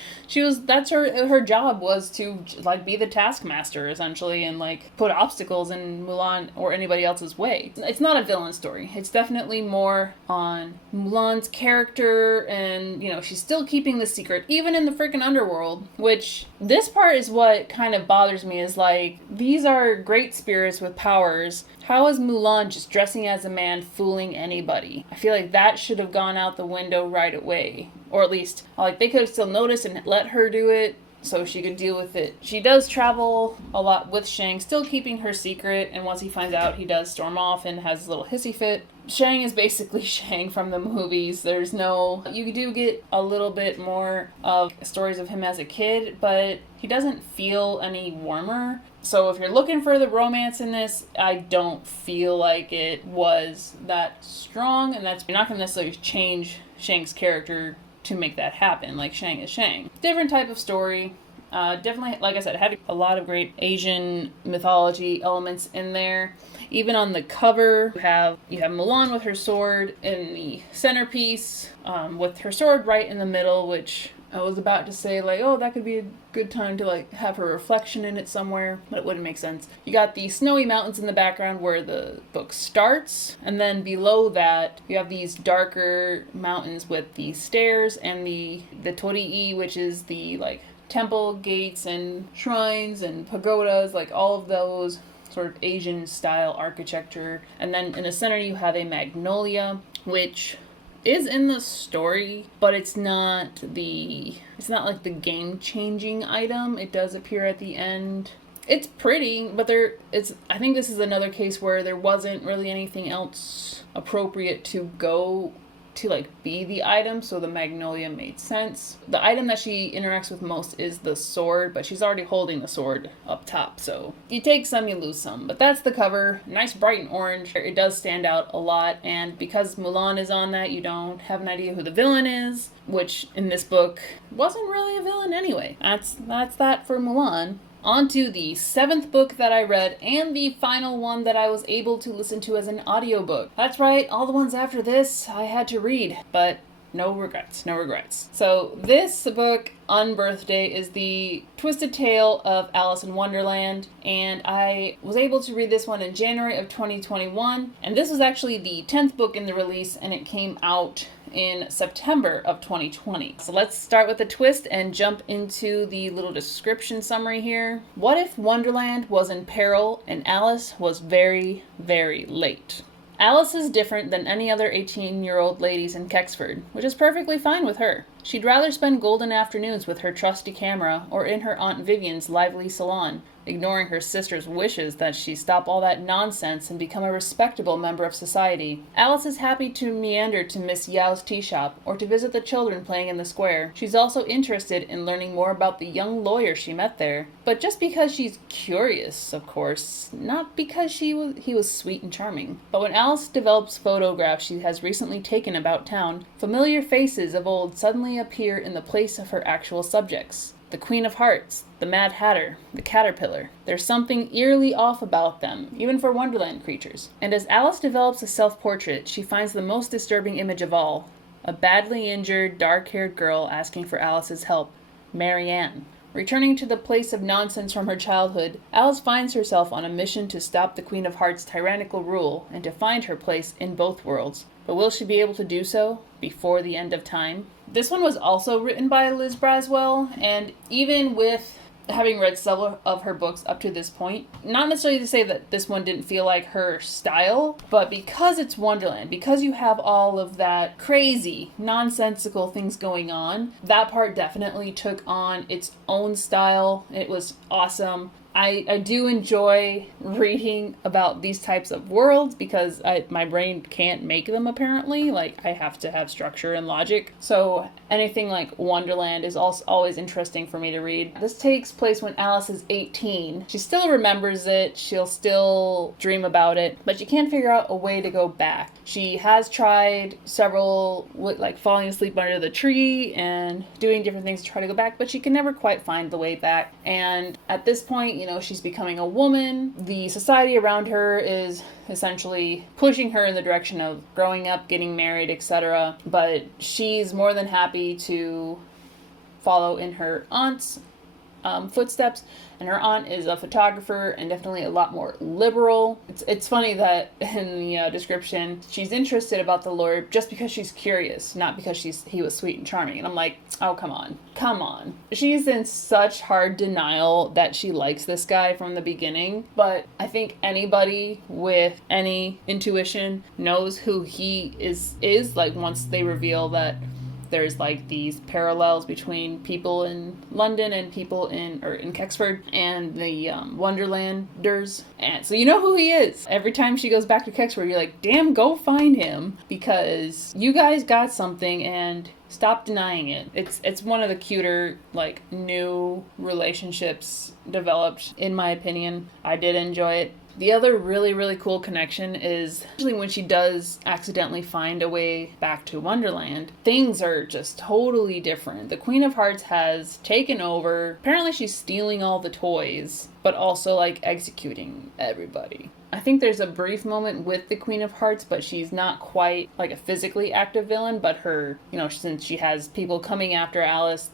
That's her job was to like be the taskmaster essentially and like put obstacles in Mulan or anybody else's way. It's not a villain story. It's definitely more on Mulan's character, and you know, she's still keeping the secret even in the freaking underworld, which this part is what kind of bothers me, is like, these are great spirits with powers. How is Mulan just dressing as a man fooling anybody? I feel like that should have gone out the window right away. Or at least, like, they could have still noticed and let her do it so she could deal with it. She does travel a lot with Shang, still keeping her secret, and once he finds out, he does storm off and has a little hissy fit. Shang is basically Shang from the movies. You do get a little bit more of stories of him as a kid, but he doesn't feel any warmer. So if you're looking for the romance in this, I don't feel like it was that strong, and you're not going to necessarily change Shang's character to make that happen. Like, Shang is Shang. Different type of story. Definitely, like I said, it had a lot of great Asian mythology elements in there. Even on the cover, you have Mulan with her sword in the centerpiece, with her sword right in the middle, which I was about to say, like, oh, that could be a good time to, like, have her reflection in it somewhere, but it wouldn't make sense. You got the snowy mountains in the background where the book starts, and then below that, you have these darker mountains with the stairs and the torii, which is the, like, temple gates and shrines and pagodas, like, all of those sort of Asian-style architecture. And then in the center, you have a magnolia, which is in the story, but it's not like the game-changing item. It does appear at the end. It's pretty, but I think this is another case where there wasn't really anything else appropriate to go to like be the item, so the magnolia made sense. The item that she interacts with most is the sword, but she's already holding the sword up top, so you take some, you lose some. But that's the cover. Nice bright and orange. It does stand out a lot, and because Mulan is on that, you don't have an idea who the villain is, which in this book wasn't really a villain anyway. That's that for Mulan. On to the 7th book that I read, and the final one that I was able to listen to as an audiobook. That's right, all the ones after this I had to read, but no regrets, no regrets. So this book, Unbirthday, is the twisted tale of Alice in Wonderland, and I was able to read this one in January of 2021, and this was actually the 10th book in the release, and it came out in September of 2020. So let's start with the twist and jump into the little description summary here. What if Wonderland was in peril and Alice was very, very late? Alice is different than any other 18-year-old ladies in Kexford, which is perfectly fine with her. She'd rather spend golden afternoons with her trusty camera or in her Aunt Vivian's lively salon, ignoring her sister's wishes that she stop all that nonsense and become a respectable member of society. Alice is happy to meander to Miss Yao's tea shop or to visit the children playing in the square. She's also interested in learning more about the young lawyer she met there, but just because she's curious, of course, not because he was sweet and charming. But when Alice develops photographs she has recently taken about town, familiar faces of old suddenly appear in the place of her actual subjects. The Queen of Hearts, the Mad Hatter, the Caterpillar. There's something eerily off about them, even for Wonderland creatures. And as Alice develops a self-portrait, she finds the most disturbing image of all. A badly injured, dark-haired girl asking for Alice's help. Marianne. Returning to the place of nonsense from her childhood, Alice finds herself on a mission to stop the Queen of Hearts' tyrannical rule and to find her place in both worlds. But will she be able to do so before the end of time? This one was also written by Liz Braswell, and even with having read several of her books up to this point, not necessarily to say that this one didn't feel like her style, but because it's Wonderland, because you have all of that crazy, nonsensical things going on, that part definitely took on its own style. It was awesome. I do enjoy reading about these types of worlds because my brain can't make them, apparently. Like, I have to have structure and logic. So anything like Wonderland is also always interesting for me to read. This takes place when Alice is 18. She still remembers it. She'll still dream about it, but she can't figure out a way to go back. She has tried several, like falling asleep under the tree and doing different things to try to go back, but she can never quite find the way back. And at this point, she's becoming a woman. The society around her is essentially pushing her in the direction of growing up, getting married, etc. But she's more than happy to follow in her aunt's footsteps, and her aunt is a photographer and definitely a lot more liberal. It's funny that in the description she's interested about the lawyer just because she's curious, not because he was sweet and charming. And I'm like, oh, come on. She's in such hard denial that she likes this guy from the beginning, but I think anybody with any intuition knows who he is like once they reveal that there's like these parallels between people in London and people in Kexford and the Wonderlanders. And so you know who he is. Every time she goes back to Kexford, you're like, damn, go find him because you guys got something and stop denying it. It's one of the cuter, like, new relationships developed, in my opinion. I did enjoy it. The other really, really cool connection is actually when she does accidentally find a way back to Wonderland, things are just totally different. The Queen of Hearts has taken over. Apparently she's stealing all the toys, but also like executing everybody. I think there's a brief moment with the Queen of Hearts, but she's not quite like a physically active villain, but her, since she has people coming after Alice,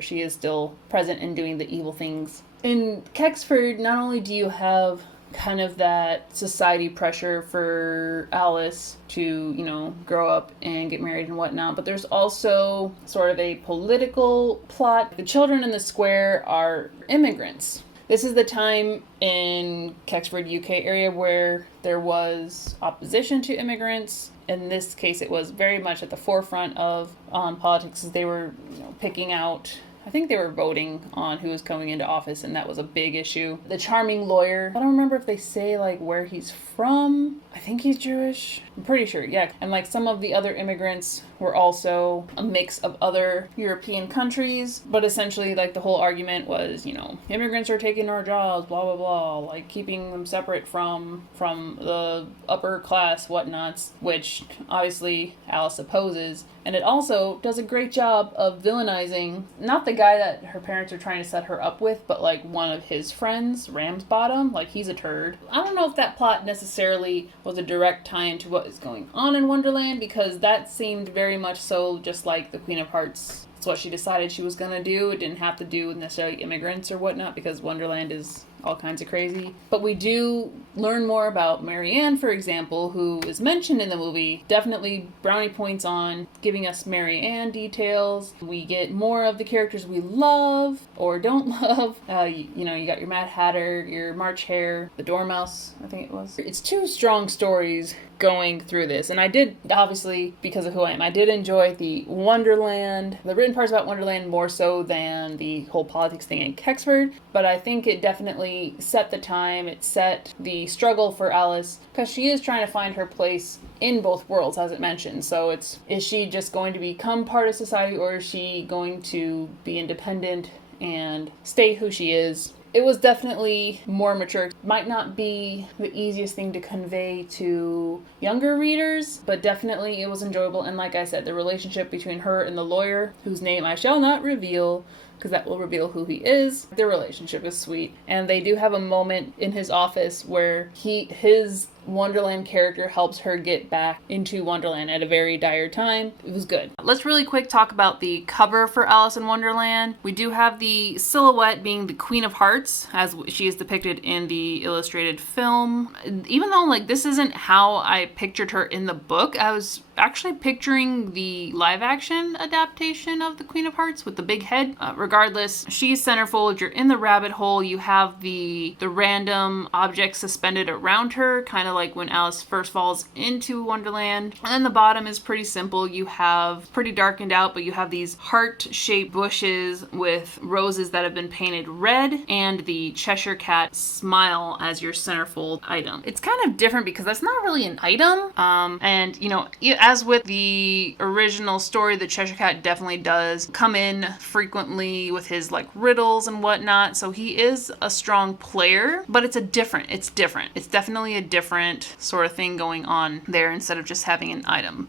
she is still present and doing the evil things. In Kexford, not only do you have kind of that society pressure for Alice to, grow up and get married and whatnot, but there's also sort of a political plot. The children in the square are immigrants. This is the time in Kexford, UK area where there was opposition to immigrants. In this case, it was very much at the forefront of politics as they were picking out, I think they were voting on who was coming into office, and that was a big issue. The charming lawyer, I don't remember if they say like where he's from. I think he's Jewish. I'm pretty sure, yeah. And like some of the other immigrants were also a mix of other European countries, but essentially like the whole argument was, immigrants are taking our jobs, blah, blah, blah, like keeping them separate from the upper class whatnots, which obviously Alice opposes. And it also does a great job of villainizing, not the guy that her parents are trying to set her up with, but like one of his friends, Ramsbottom, like he's a turd. I don't know if that plot necessarily was a direct tie into what is going on in Wonderland, because that seemed very much so just like the Queen of Hearts It's what she decided she was gonna do. It didn't have to do with necessarily immigrants or whatnot, because Wonderland is all kinds of crazy. But we do learn more about Marianne, for example, who is mentioned in the movie. Definitely brownie points on giving us Marianne details. We get more of the characters we love or don't love. You got your Mad Hatter, your March Hare, the Dormouse, I think it was. It's two strong stories going through this. And I did, obviously, because of who I am, I did enjoy the Wonderland, the written parts about Wonderland more so than the whole politics thing in Kexford. But I think it definitely set the time. It set the struggle for Alice, because she is trying to find her place in both worlds, as it mentioned. So is she just going to become part of society, or is she going to be independent and stay who she is? It was definitely more mature. Might not be the easiest thing to convey to younger readers, but definitely it was enjoyable. And like I said, the relationship between her and the lawyer, whose name I shall not reveal, because that will reveal who he is. Their relationship is sweet. And they do have a moment in his office where his Wonderland character helps her get back into Wonderland at a very dire time. It was good. Let's really quick talk about the cover for Alice in Wonderland. We do have the silhouette being the Queen of Hearts, as she is depicted in the illustrated film. Even though this isn't how I pictured her in the book, I was actually picturing the live action adaptation of the Queen of Hearts with the big head. Regardless, she's centerfold. You're in the rabbit hole. You have the random objects suspended around her, kind of like when Alice first falls into Wonderland. And then the bottom is pretty simple. You have pretty darkened out, but you have these heart-shaped bushes with roses that have been painted red, and the Cheshire Cat smile as your centerfold item. It's kind of different because that's not really an item. As with the original story, the Cheshire Cat definitely does come in frequently with his riddles and whatnot. So he is a strong player, but it's different. It's definitely a different sort of thing going on there, instead of just having an item.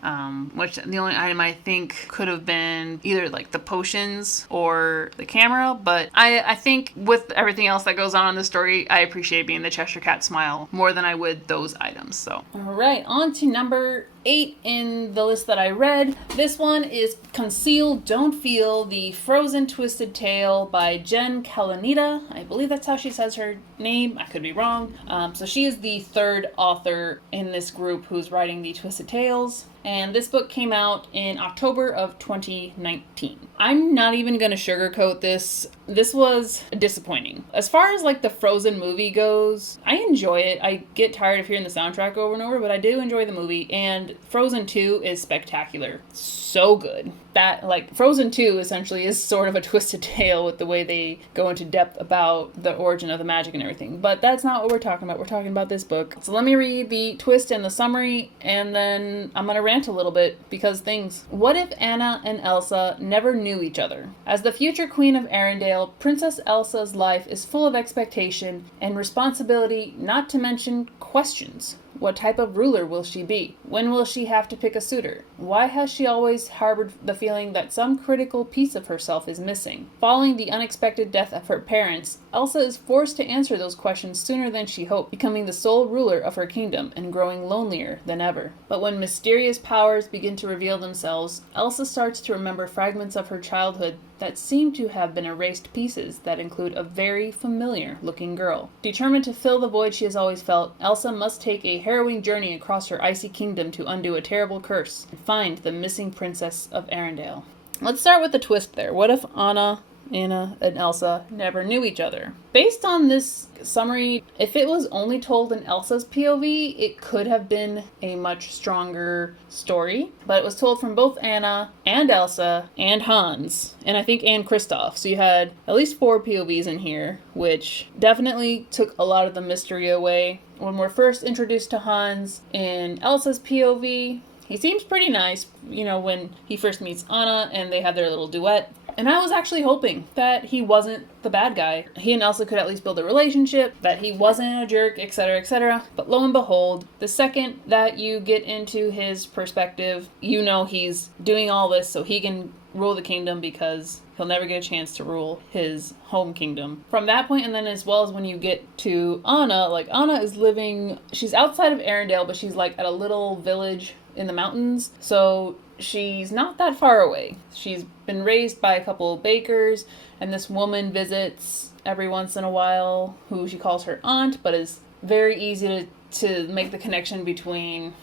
Which the only item I think could have been either the potions or the camera. But I think with everything else that goes on in the story, I appreciate being the Cheshire Cat smile more than I would those items. So all right, on to number 8 in the list that I read. This one is Conceal, Don't Feel, The Frozen Twisted Tale by Jen Kalanita. I believe that's how she says her name. I could be wrong. So she is the third author in this group who's writing the Twisted Tales. And this book came out in October of 2019. I'm not even going to sugarcoat this. This was disappointing. As far as the Frozen movie goes, I enjoy it. I get tired of hearing the soundtrack over and over, but I do enjoy the movie. And Frozen 2 is spectacular. So good. That, Frozen 2 essentially is sort of a twisted tale with the way they go into depth about the origin of the magic and everything. But that's not what we're talking about. We're talking about this book. So let me read the twist and the summary, and then I'm going to rant a little bit because things. What if Anna and Elsa never knew each other? As the future Queen of Arendelle, Princess Elsa's life is full of expectation and responsibility, not to mention questions. What type of ruler will she be? When will she have to pick a suitor? Why has she always harbored the feeling that some critical piece of herself is missing? Following the unexpected death of her parents, Elsa is forced to answer those questions sooner than she hoped, becoming the sole ruler of her kingdom and growing lonelier than ever. But when mysterious powers begin to reveal themselves, Elsa starts to remember fragments of her childhood that seem to have been erased pieces that include a very familiar-looking girl. Determined to fill the void she has always felt, Elsa must take a harrowing journey across her icy kingdom to undo a terrible curse and find the missing princess of Arendelle. Let's start with the twist there. What if Anna, and Elsa never knew each other? Based on this summary, if it was only told in Elsa's POV, it could have been a much stronger story. But it was told from both Anna and Elsa and Hans, and I think and Kristoff. So you had at least 4 POVs in here, which definitely took a lot of the mystery away. When we're first introduced to Hans in Elsa's POV, he seems pretty nice, when he first meets Anna and they have their little duet. And I was actually hoping that he wasn't the bad guy. He and Elsa could at least build a relationship, that he wasn't a jerk, etc., etc. But lo and behold, the second that you get into his perspective, he's doing all this so he can rule the kingdom because he'll never get a chance to rule his home kingdom. From that point, and then as well as when you get to Anna, like Anna is living, she's outside of Arendelle, but she's like at a little village in the mountains. So she's not that far away. She's been raised by a couple of bakers, and this woman visits every once in a while who she calls her aunt, but is very easy to make the connection between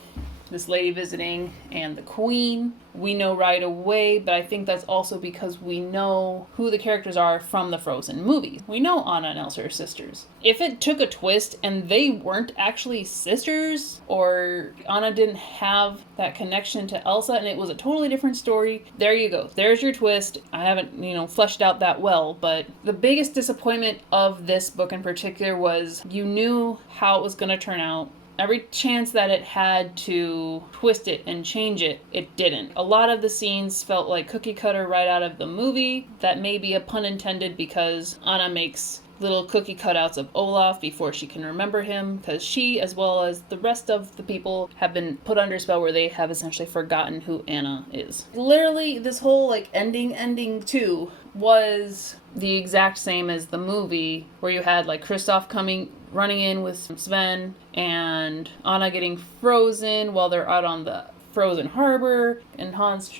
this lady visiting and the queen. We know right away, but I think that's also because we know who the characters are from the Frozen movies. We know Anna and Elsa are sisters. If it took a twist and they weren't actually sisters, or Anna didn't have that connection to Elsa and it was a totally different story, there you go. There's your twist. I haven't, fleshed out that well, but the biggest disappointment of this book in particular was you knew how it was going to turn out. Every chance that it had to twist it and change it, it didn't. A lot of the scenes felt like cookie cutter right out of the movie. That may be a pun intended because Anna makes little cookie cutouts of Olaf before she can remember him, because she, as well as the rest of the people, have been put under spell where they have essentially forgotten who Anna is. Literally, this whole ending too was the exact same as the movie, where you had Kristoff running in with Sven and Anna getting frozen while they're out on the frozen harbor, and Hans,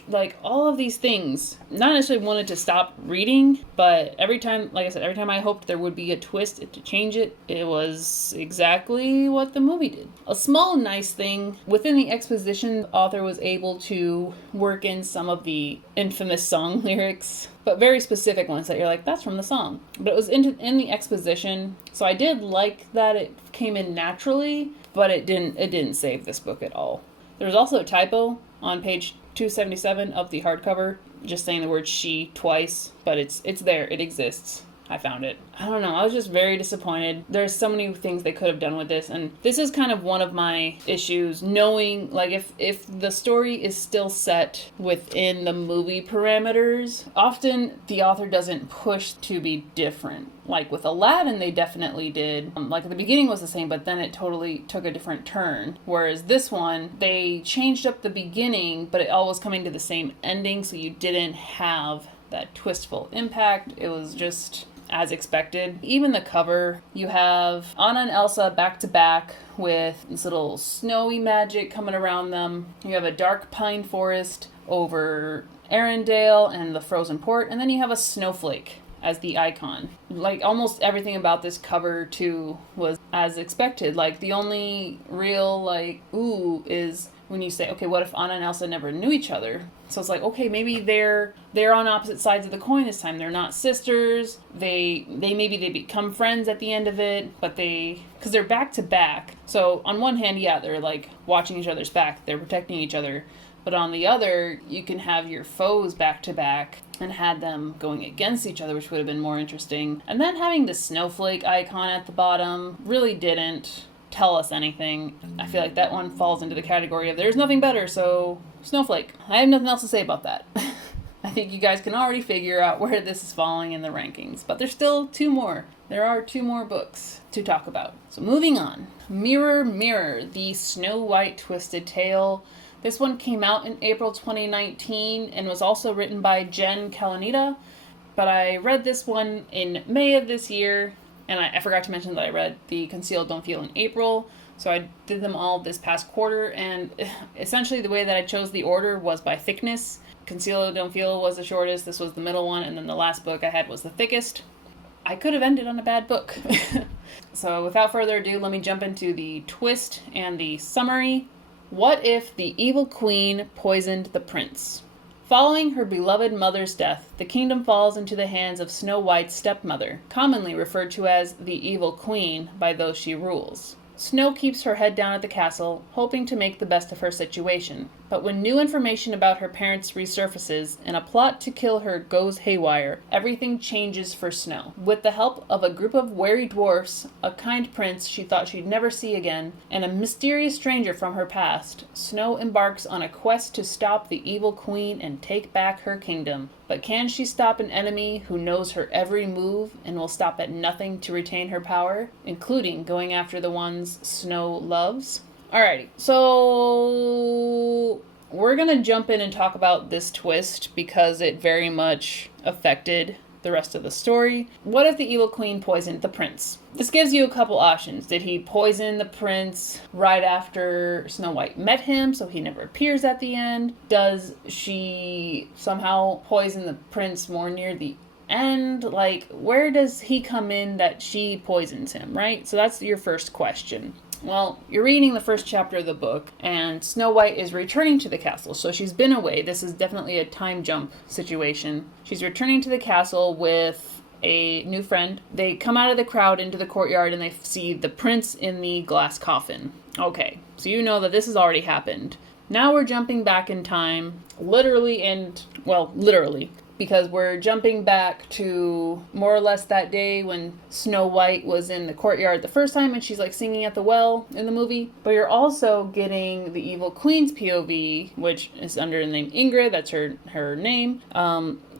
all of these things. Not necessarily wanted to stop reading, but every time I hoped there would be a twist to change it, it was exactly what the movie did. A small nice thing, within the exposition, the author was able to work in some of the infamous song lyrics, but very specific ones that you're like, that's from the song. But it was in the exposition, so I did like that it came in naturally, but it didn't save this book at all. There was also a typo on page 277 of the hardcover, just saying the word she twice, but it's there, it exists. I found it. I don't know, I was just very disappointed. There's so many things they could have done with this, and this is kind of one of my issues, knowing, if the story is still set within the movie parameters, often the author doesn't push to be different. With Aladdin, they definitely did. The beginning was the same, but then it totally took a different turn. Whereas this one, they changed up the beginning, but it all was coming to the same ending, so you didn't have that twistful impact. It was just as expected. Even the cover, you have Anna and Elsa back to back with this little snowy magic coming around them. You have a dark pine forest over Arendelle and the frozen port, and then you have a snowflake as the icon. Almost everything about this cover too was as expected. The only real ooh is when you say, okay, what if Anna and Elsa never knew each other? So it's okay, maybe they're on opposite sides of the coin this time. They're not sisters. They become friends at the end of it, but because they're back to back. So on one hand, yeah, they're watching each other's back. They're protecting each other. But on the other, you can have your foes back to back and had them going against each other, which would have been more interesting. And then having the snowflake icon at the bottom really didn't tell us anything. I feel like that one falls into the category of there's nothing better, so snowflake. I have nothing else to say about that. I think you guys can already figure out where this is falling in the rankings, but there's still two more. There are two more books to talk about. So moving on. Mirror, Mirror, the Snow White Twisted Tale. This one came out in April 2019 and was also written by Jen Kalanita, but I read this one in May of this year, and I forgot to mention that I read the Conceal, Don't Feel in April, so I did them all this past quarter, and essentially the way that I chose the order was by thickness. Conceal, Don't Feel was the shortest, this was the middle one, and then the last book I had was the thickest. I could have ended on a bad book. So without further ado, let me jump into the twist and the summary. What if the evil queen poisoned the prince? Following her beloved mother's death, the kingdom falls into the hands of Snow White's stepmother, commonly referred to as the evil queen by those she rules. Snow keeps her head down at the castle, hoping to make the best of her situation. But when new information about her parents resurfaces and a plot to kill her goes haywire, everything changes for Snow. With the help of a group of wary dwarfs, a kind prince she thought she'd never see again, and a mysterious stranger from her past, Snow embarks on a quest to stop the evil queen and take back her kingdom. But can she stop an enemy who knows her every move and will stop at nothing to retain her power, including going after the ones Snow loves? Alrighty, so we're going to jump in and talk about this twist because it very much affected the rest of the story. What if the evil queen poisoned the prince? This gives you a couple options. Did he poison the prince right after Snow White met him so he never appears at the end? Does she somehow poison the prince more near the end? Like, where does he come in that she poisons him, right? So that's your first question. Well, you're reading the first chapter of the book, and Snow White is returning to the castle. So she's been away. This is definitely a time jump situation. She's returning to the castle with a new friend. They come out of the crowd into the courtyard, and they see the prince in the glass coffin. Okay, so you know that this has already happened. Now we're jumping back in time, literally, because we're jumping back to more or less that day when Snow White was in the courtyard the first time and she's like singing at the well in the movie. But you're also getting the evil queen's POV, which is under the name Ingrid, that's her name,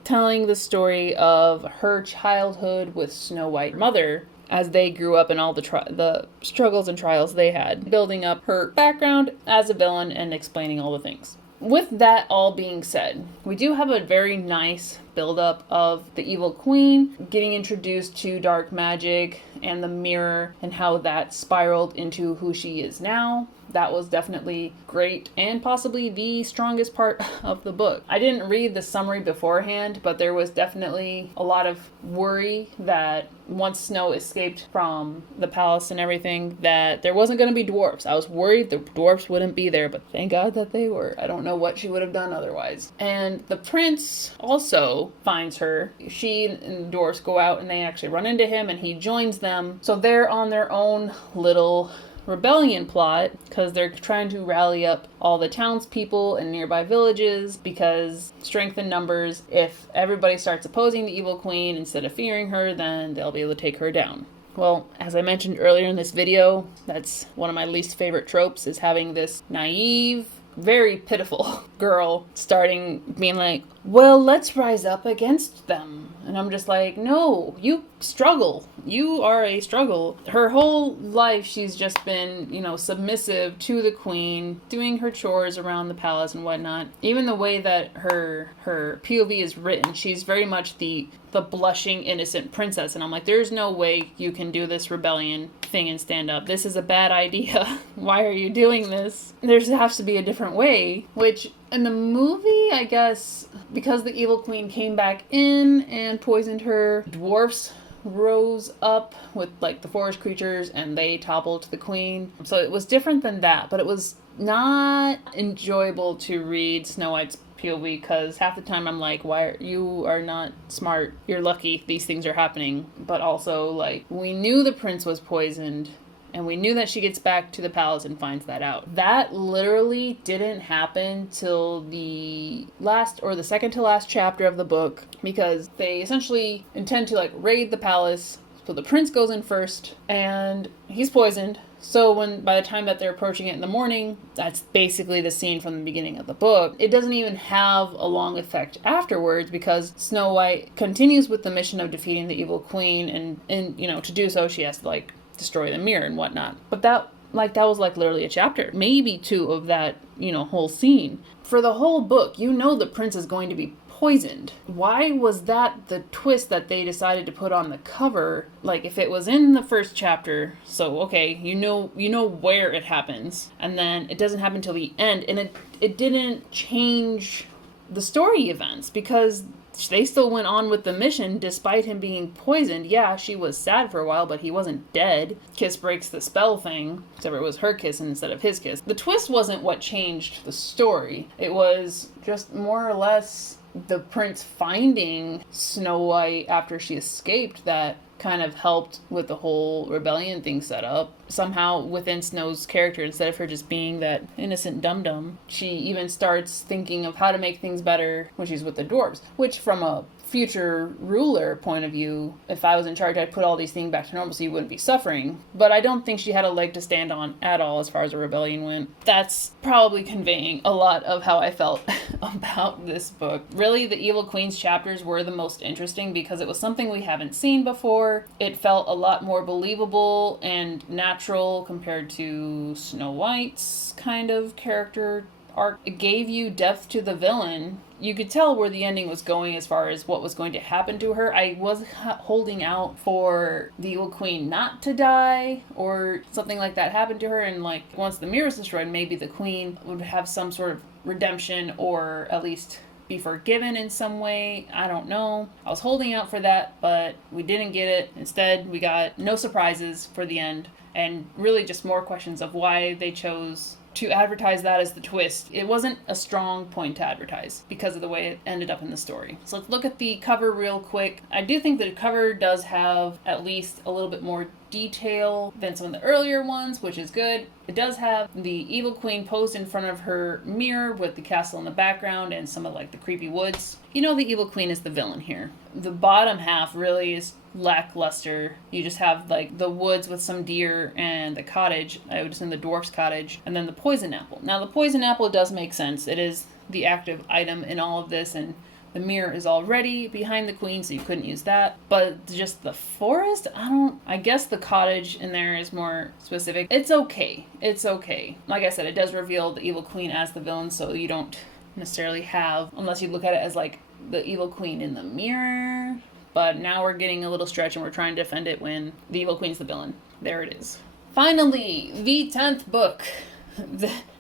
telling the story of her childhood with Snow White's mother as they grew up and all the struggles and trials they had, building up her background as a villain and explaining all the things. With that all being said, we do have a very nice buildup of the evil queen getting introduced to dark magic and the mirror and how that spiraled into who she is now. That was definitely great and possibly the strongest part of the book. I didn't read the summary beforehand, but there was definitely a lot of worry that once Snow escaped from the palace and everything, that there wasn't going to be dwarfs. I was worried the dwarfs wouldn't be there, but thank God that they were. I don't know what she would have done otherwise. And the prince also finds her. She and the dwarfs go out and they actually run into him and he joins them. So they're on their own little rebellion plot because they're trying to rally up all the townspeople and nearby villages because strength in numbers. If everybody starts opposing the evil queen instead of fearing her, then they'll be able to take her down. Well, as I mentioned earlier in this video, that's one of my least favorite tropes, is having this naive, very pitiful girl starting being like, well, let's rise up against them. And I'm just like, no, you struggle. You are a struggle. Her whole life, she's just been, submissive to the queen, doing her chores around the palace and whatnot. Even the way that her POV is written, she's very much the blushing, innocent princess. And I'm like, there's no way you can do this rebellion thing and stand up. This is a bad idea. Why are you doing this? There has to be a different way, which in the movie, I guess, because the evil queen came back in and poisoned her, dwarfs rose up with the forest creatures and they toppled the queen. So it was different than that, but it was not enjoyable to read Snow White's POV because half the time I'm like, you are not smart. You're lucky these things are happening. But also, we knew the prince was poisoned. And we knew that she gets back to the palace and finds that out. That literally didn't happen till the last or the second to last chapter of the book because they essentially intend to raid the palace. So the prince goes in first and he's poisoned. So by the time that they're approaching it in the morning, that's basically the scene from the beginning of the book. It doesn't even have a long effect afterwards because Snow White continues with the mission of defeating the evil queen and to do so she has to destroy the mirror and whatnot. But that was literally a chapter, maybe two of that, whole scene. For the whole book, the prince is going to be poisoned. Why was that the twist that they decided to put on the cover? If it was in the first chapter, so okay, you know where it happens, and then it doesn't happen till the end, and it didn't change the story events because they still went on with the mission despite him being poisoned. Yeah, she was sad for a while, but he wasn't dead. Kiss breaks the spell thing, except it was her kiss instead of his kiss. The twist wasn't what changed the story. It was just more or less the prince finding Snow White after she escaped that kind of helped with the whole rebellion thing set up. Somehow within Snow's character, instead of her just being that innocent dum-dum, she even starts thinking of how to make things better when she's with the dwarves, which from a future ruler point of view, if I was in charge, I'd put all these things back to normal so you wouldn't be suffering. But I don't think she had a leg to stand on at all as far as a rebellion went. That's probably conveying a lot of how I felt about this book. Really, the Evil Queen's chapters were the most interesting because it was something we haven't seen before. It felt a lot more believable and natural compared to Snow White's kind of character arc. It gave you depth to the villain. You could tell where the ending was going as far as what was going to happen to her. I was holding out for the Evil Queen not to die or something like that happened to her, and like once the mirror was destroyed, maybe the Queen would have some sort of redemption or at least be forgiven in some way. I don't know. I was holding out for that, but we didn't get it. Instead, we got no surprises for the end, and really just more questions of why they chose to advertise that as the twist. It wasn't a strong point to advertise because of the way it ended up in the story. So let's look at the cover real quick. I do think the cover does have at least a little bit more detail than some of the earlier ones, which is good. It does have the Evil Queen posed in front of her mirror with the castle in the background and some of like the creepy woods. You know the Evil Queen is the villain here. The bottom half really is lackluster. You just have like the woods with some deer and the cottage, I would assume the dwarf's cottage, and then the poison apple. Now the poison apple does make sense. It is the active item in all of this, and the mirror is already behind the queen, so you couldn't use that. But just the forest, I guess the cottage in there is more specific. It's okay. It's okay. Like I said, it does reveal the Evil Queen as the villain, so you don't necessarily have, unless you look at it as like the Evil Queen in the mirror. But now we're getting a little stretch and we're trying to defend it when the Evil Queen's the villain. There it is. Finally, the 10th book.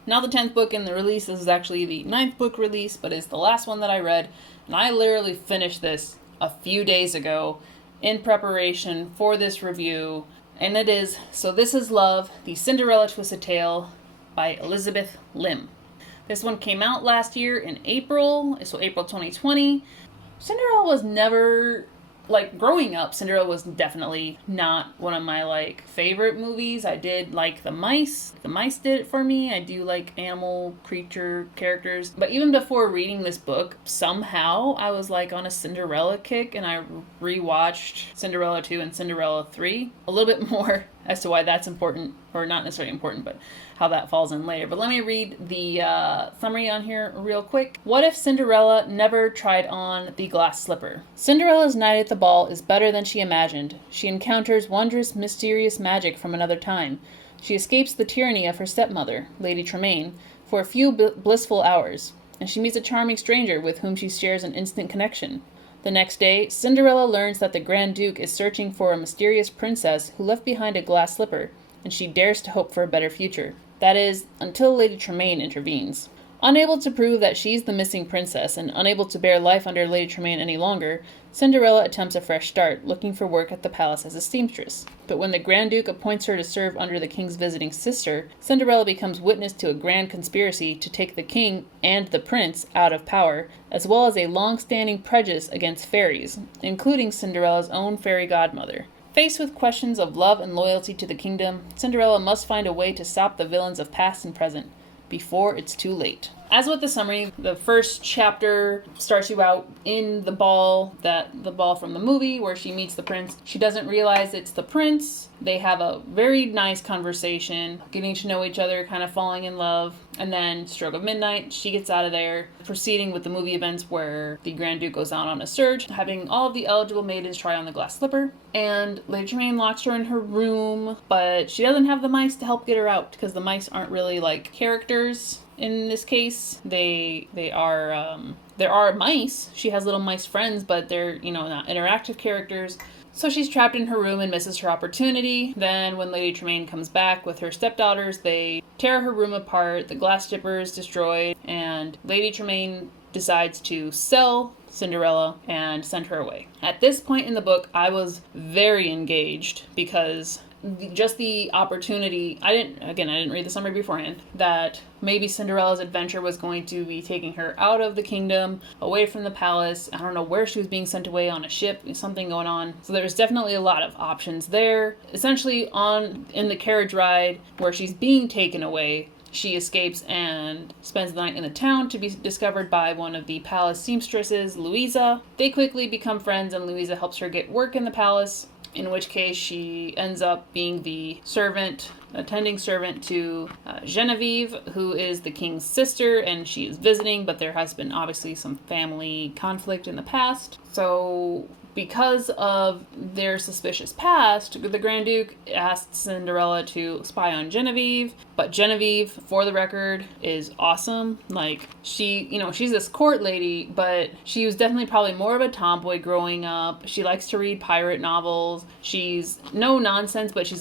Not the 10th book in the release. This is actually the 9th book release, but it's the last one that I read. And I literally finished this a few days ago in preparation for this review. And it is So This Is Love, The Cinderella Twisted Tale by Elizabeth Lim. This one came out last year in April, so April 2020. Cinderella was never, like, growing up, Cinderella was definitely not one of my, like, favorite movies. I did like the mice. The mice did it for me. I do like animal, creature characters. But even before reading this book, somehow I was, like, on a Cinderella kick, and I rewatched Cinderella 2 and Cinderella 3 a little bit more as to why that's important, or not necessarily important, but how that falls in later. But let me read the summary on here real quick. What if Cinderella never tried on the glass slipper? Cinderella's night at the ball is better than she imagined. She encounters wondrous, mysterious magic from another time. She escapes the tyranny of her stepmother, Lady Tremaine, for a few blissful hours, and she meets a charming stranger with whom she shares an instant connection. The next day, Cinderella learns that the Grand Duke is searching for a mysterious princess who left behind a glass slipper, and she dares to hope for a better future. That is, until Lady Tremaine intervenes. Unable to prove that she's the missing princess, and unable to bear life under Lady Tremaine any longer, Cinderella attempts a fresh start, looking for work at the palace as a seamstress. But when the Grand Duke appoints her to serve under the king's visiting sister, Cinderella becomes witness to a grand conspiracy to take the king and the prince out of power, as well as a long-standing prejudice against fairies, including Cinderella's own fairy godmother. Faced with questions of love and loyalty to the kingdom, Cinderella must find a way to stop the villains of past and present, before it's too late. As with the summary, the first chapter starts you out in the ball from the movie where she meets the prince. She doesn't realize it's the prince. They have a very nice conversation, getting to know each other, kind of falling in love. And then, stroke of midnight, she gets out of there, proceeding with the movie events where the Grand Duke goes out on a search, having all of the eligible maidens try on the glass slipper. And Lady Tremaine locks her in her room, but she doesn't have the mice to help get her out, because the mice aren't really like characters. In this case, there are mice. She has little mice friends, but they're, not interactive characters. So she's trapped in her room and misses her opportunity. Then when Lady Tremaine comes back with her stepdaughters, they tear her room apart, the glass slipper is destroyed, and Lady Tremaine decides to sell Cinderella and send her away. At this point in the book, I was very engaged because just the opportunity, I didn't read the summary beforehand, that maybe Cinderella's adventure was going to be taking her out of the kingdom, away from the palace. I don't know where she was being sent away, on a ship, something going on. So there's definitely a lot of options there. Essentially, in the carriage ride where she's being taken away, she escapes and spends the night in the town to be discovered by one of the palace seamstresses, Louisa. They quickly become friends, and Louisa helps her get work in the palace, in which case she ends up being the attending servant to Genevieve, who is the king's sister, and she is visiting, but there has been obviously some family conflict in the past. So because of their suspicious past, the Grand Duke asked Cinderella to spy on Genevieve, but Genevieve, for the record, is awesome. Like, she's this court lady, but she was definitely probably more of a tomboy growing up. She likes to read pirate novels. She's no nonsense, but she's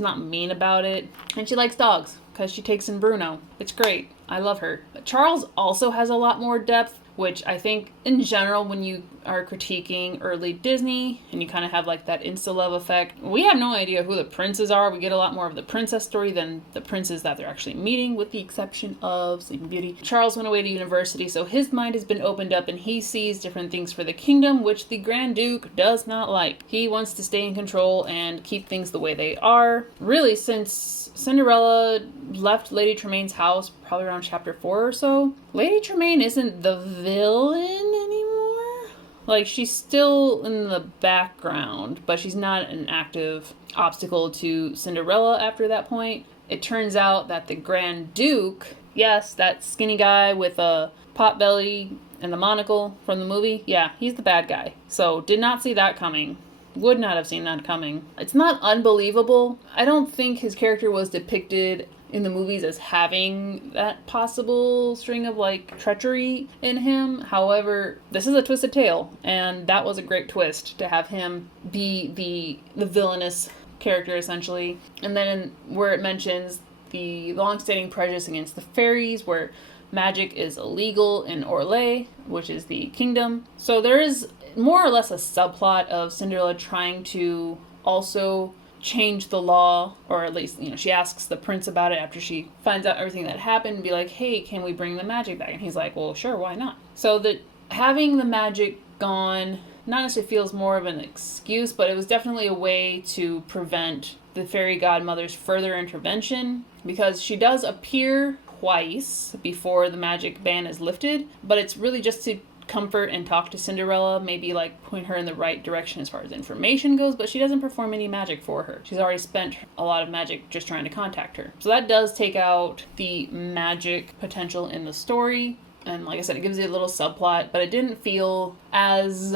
not mean about it. And she likes dogs, because she takes in Bruno. It's great. I love her. Charles also has a lot more depth, which I think in general, when you are critiquing early Disney and you kind of have like that insta-love effect, we have no idea who the princes are. We get a lot more of the princess story than the princes that they're actually meeting, with the exception of Sleeping Beauty. Charles went away to university, so his mind has been opened up and he sees different things for the kingdom, which the Grand Duke does not like. He wants to stay in control and keep things the way they are. Really, since Cinderella left Lady Tremaine's house probably around chapter 4 or so, Lady Tremaine isn't the villain anymore. Like, she's still in the background, but she's not an active obstacle to Cinderella after that point. It turns out that the Grand Duke, yes, that skinny guy with a pot belly and the monocle from the movie, yeah, he's the bad guy. So, did not see that coming. Would not have seen that coming. It's not unbelievable. I don't think his character was depicted in the movies as having that possible string of like treachery in him. However, this is a twisted tale, and that was a great twist to have him be the villainous character essentially. And then where it mentions the long-standing prejudice against the fairies, where magic is illegal in Orlais, which is the kingdom. So there is more or less a subplot of Cinderella trying to also change the law, or at least, she asks the prince about it after she finds out everything that happened, and be like, hey, can we bring the magic back? And he's like, well, sure, why not? So that having the magic gone not necessarily feels more of an excuse, but it was definitely a way to prevent the fairy godmother's further intervention, because she does appear twice before the magic ban is lifted, but it's really just to comfort and talk to Cinderella, maybe like point her in the right direction as far as information goes, but she doesn't perform any magic for her. She's already spent a lot of magic just trying to contact her. So that does take out the magic potential in the story. And like I said, it gives you a little subplot, but it didn't feel as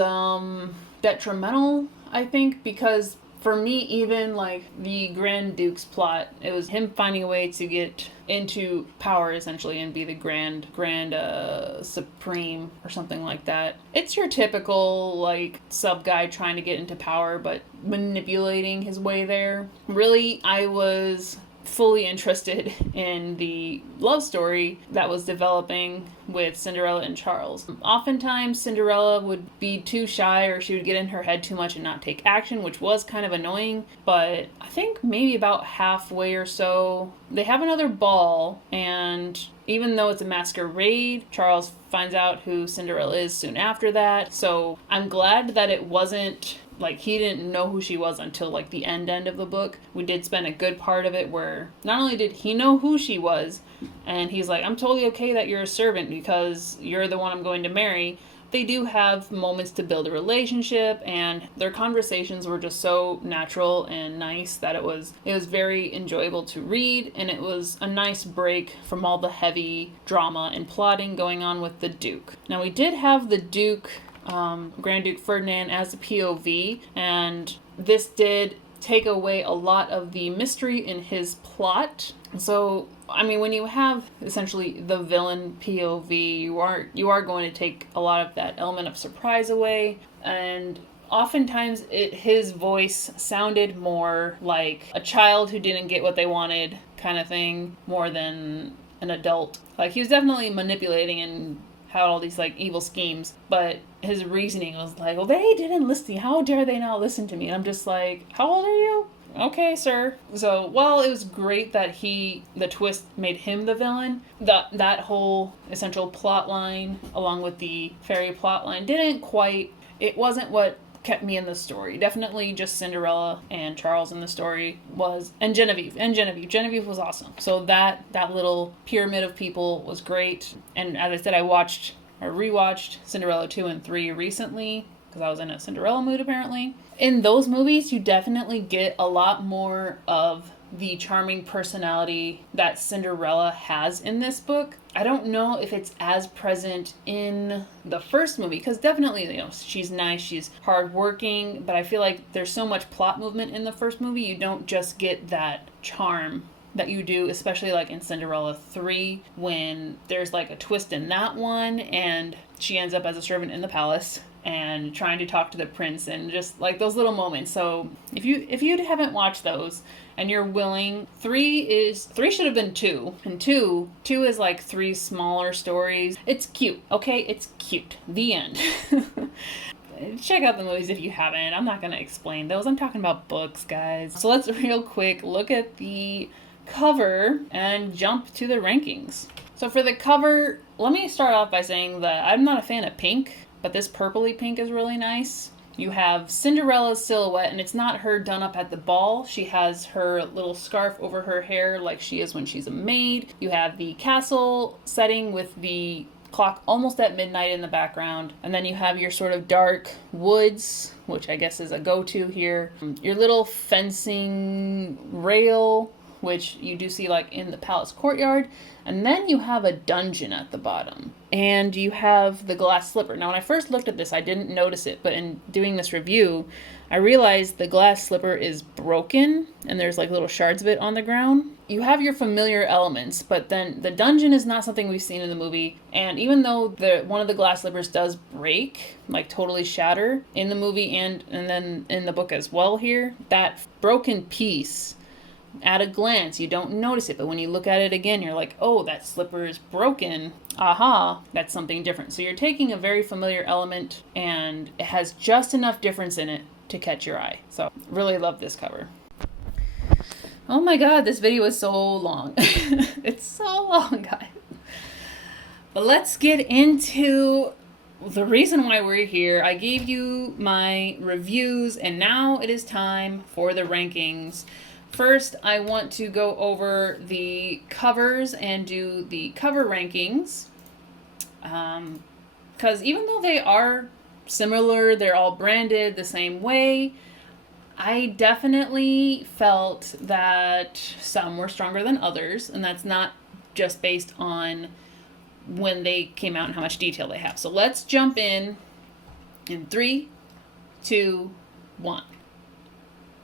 detrimental, I think, because for me, even like the Grand Duke's plot, it was him finding a way to get into power essentially and be the grand supreme or something like that. It's your typical like sub guy trying to get into power but manipulating his way there. Really, I was fully interested in the love story that was developing with Cinderella and Charles. Oftentimes, Cinderella would be too shy, or she would get in her head too much and not take action, which was kind of annoying. But I think maybe about halfway or so, they have another ball, and even though it's a masquerade, Charles finds out who Cinderella is soon after that. So I'm glad that it wasn't like he didn't know who she was until like the end of the book. We did spend a good part of it where not only did he know who she was, and he's like, I'm totally okay that you're a servant because you're the one I'm going to marry. They do have moments to build a relationship, and their conversations were just so natural and nice that it was very enjoyable to read, and it was a nice break from all the heavy drama and plotting going on with the Duke. Now we did have the Duke, Grand Duke Ferdinand, as a POV, and this did take away a lot of the mystery in his plot. So, I mean, when you have essentially the villain POV, you are going to take a lot of that element of surprise away, and oftentimes his voice sounded more like a child who didn't get what they wanted kind of thing, more than an adult. Like, he was definitely manipulating and had all these like evil schemes, but his reasoning was like, well, they didn't listen to me. How dare they not listen to me? And I'm just like, how old are you? Okay, sir. So, while it was great that the twist made him the villain, that whole essential plot line, along with the fairy plot line, it wasn't what kept me in the story. Definitely just Cinderella and Charles in the story and Genevieve. Genevieve was awesome. So that little pyramid of people was great. And as I said, I rewatched Cinderella 2 and 3 recently, because I was in a Cinderella mood apparently. In those movies, you definitely get a lot more of the charming personality that Cinderella has in this book. I don't know if it's as present in the first movie, because definitely, you know, she's nice, she's hardworking, but I feel like there's so much plot movement in the first movie, you don't just get that charm that you do, especially like in Cinderella 3, when there's like a twist in that one, and she ends up as a servant in the palace and trying to talk to the prince, and just like those little moments. So if you haven't watched those and you're willing, 3 should have been 2, and 2 is like 3 smaller stories. It's cute, okay? It's cute. The end. Check out the movies if you haven't. I'm not gonna explain those. I'm talking about books, guys. So let's real quick look at the cover and jump to the rankings. So for the cover, let me start off by saying that I'm not a fan of pink, but this purpley pink is really nice. You have Cinderella's silhouette, and it's not her done up at the ball. She has her little scarf over her hair like she is when she's a maid. You have the castle setting with the clock almost at midnight in the background. And then you have your sort of dark woods, which I guess is a go-to here. Your little fencing rail, which you do see like in the palace courtyard. And then you have a dungeon at the bottom. And you have the glass slipper. Now, when I first looked at this, I didn't notice it, but in doing this review, I realized the glass slipper is broken, and there's like little shards of it on the ground. You have your familiar elements, but then the dungeon is not something we've seen in the movie. And even though one of the glass slippers does break, like totally shatter in the movie and then in the book as well here, that broken piece, at a glance, you don't notice it, but when you look at it again, you're like, oh, that slipper is broken. Aha, that's something different. So you're taking a very familiar element, and it has just enough difference in it to catch your eye. So really love this cover. Oh my god, this video is so long. It's so long, guys. But let's get into the reason why we're here. I gave you my reviews, and now it is time for the rankings. First, I want to go over the covers and do the cover rankings. Because even though they are similar, they're all branded the same way, I definitely felt that some were stronger than others, and that's not just based on when they came out and how much detail they have. So let's jump in 3, 2, 1.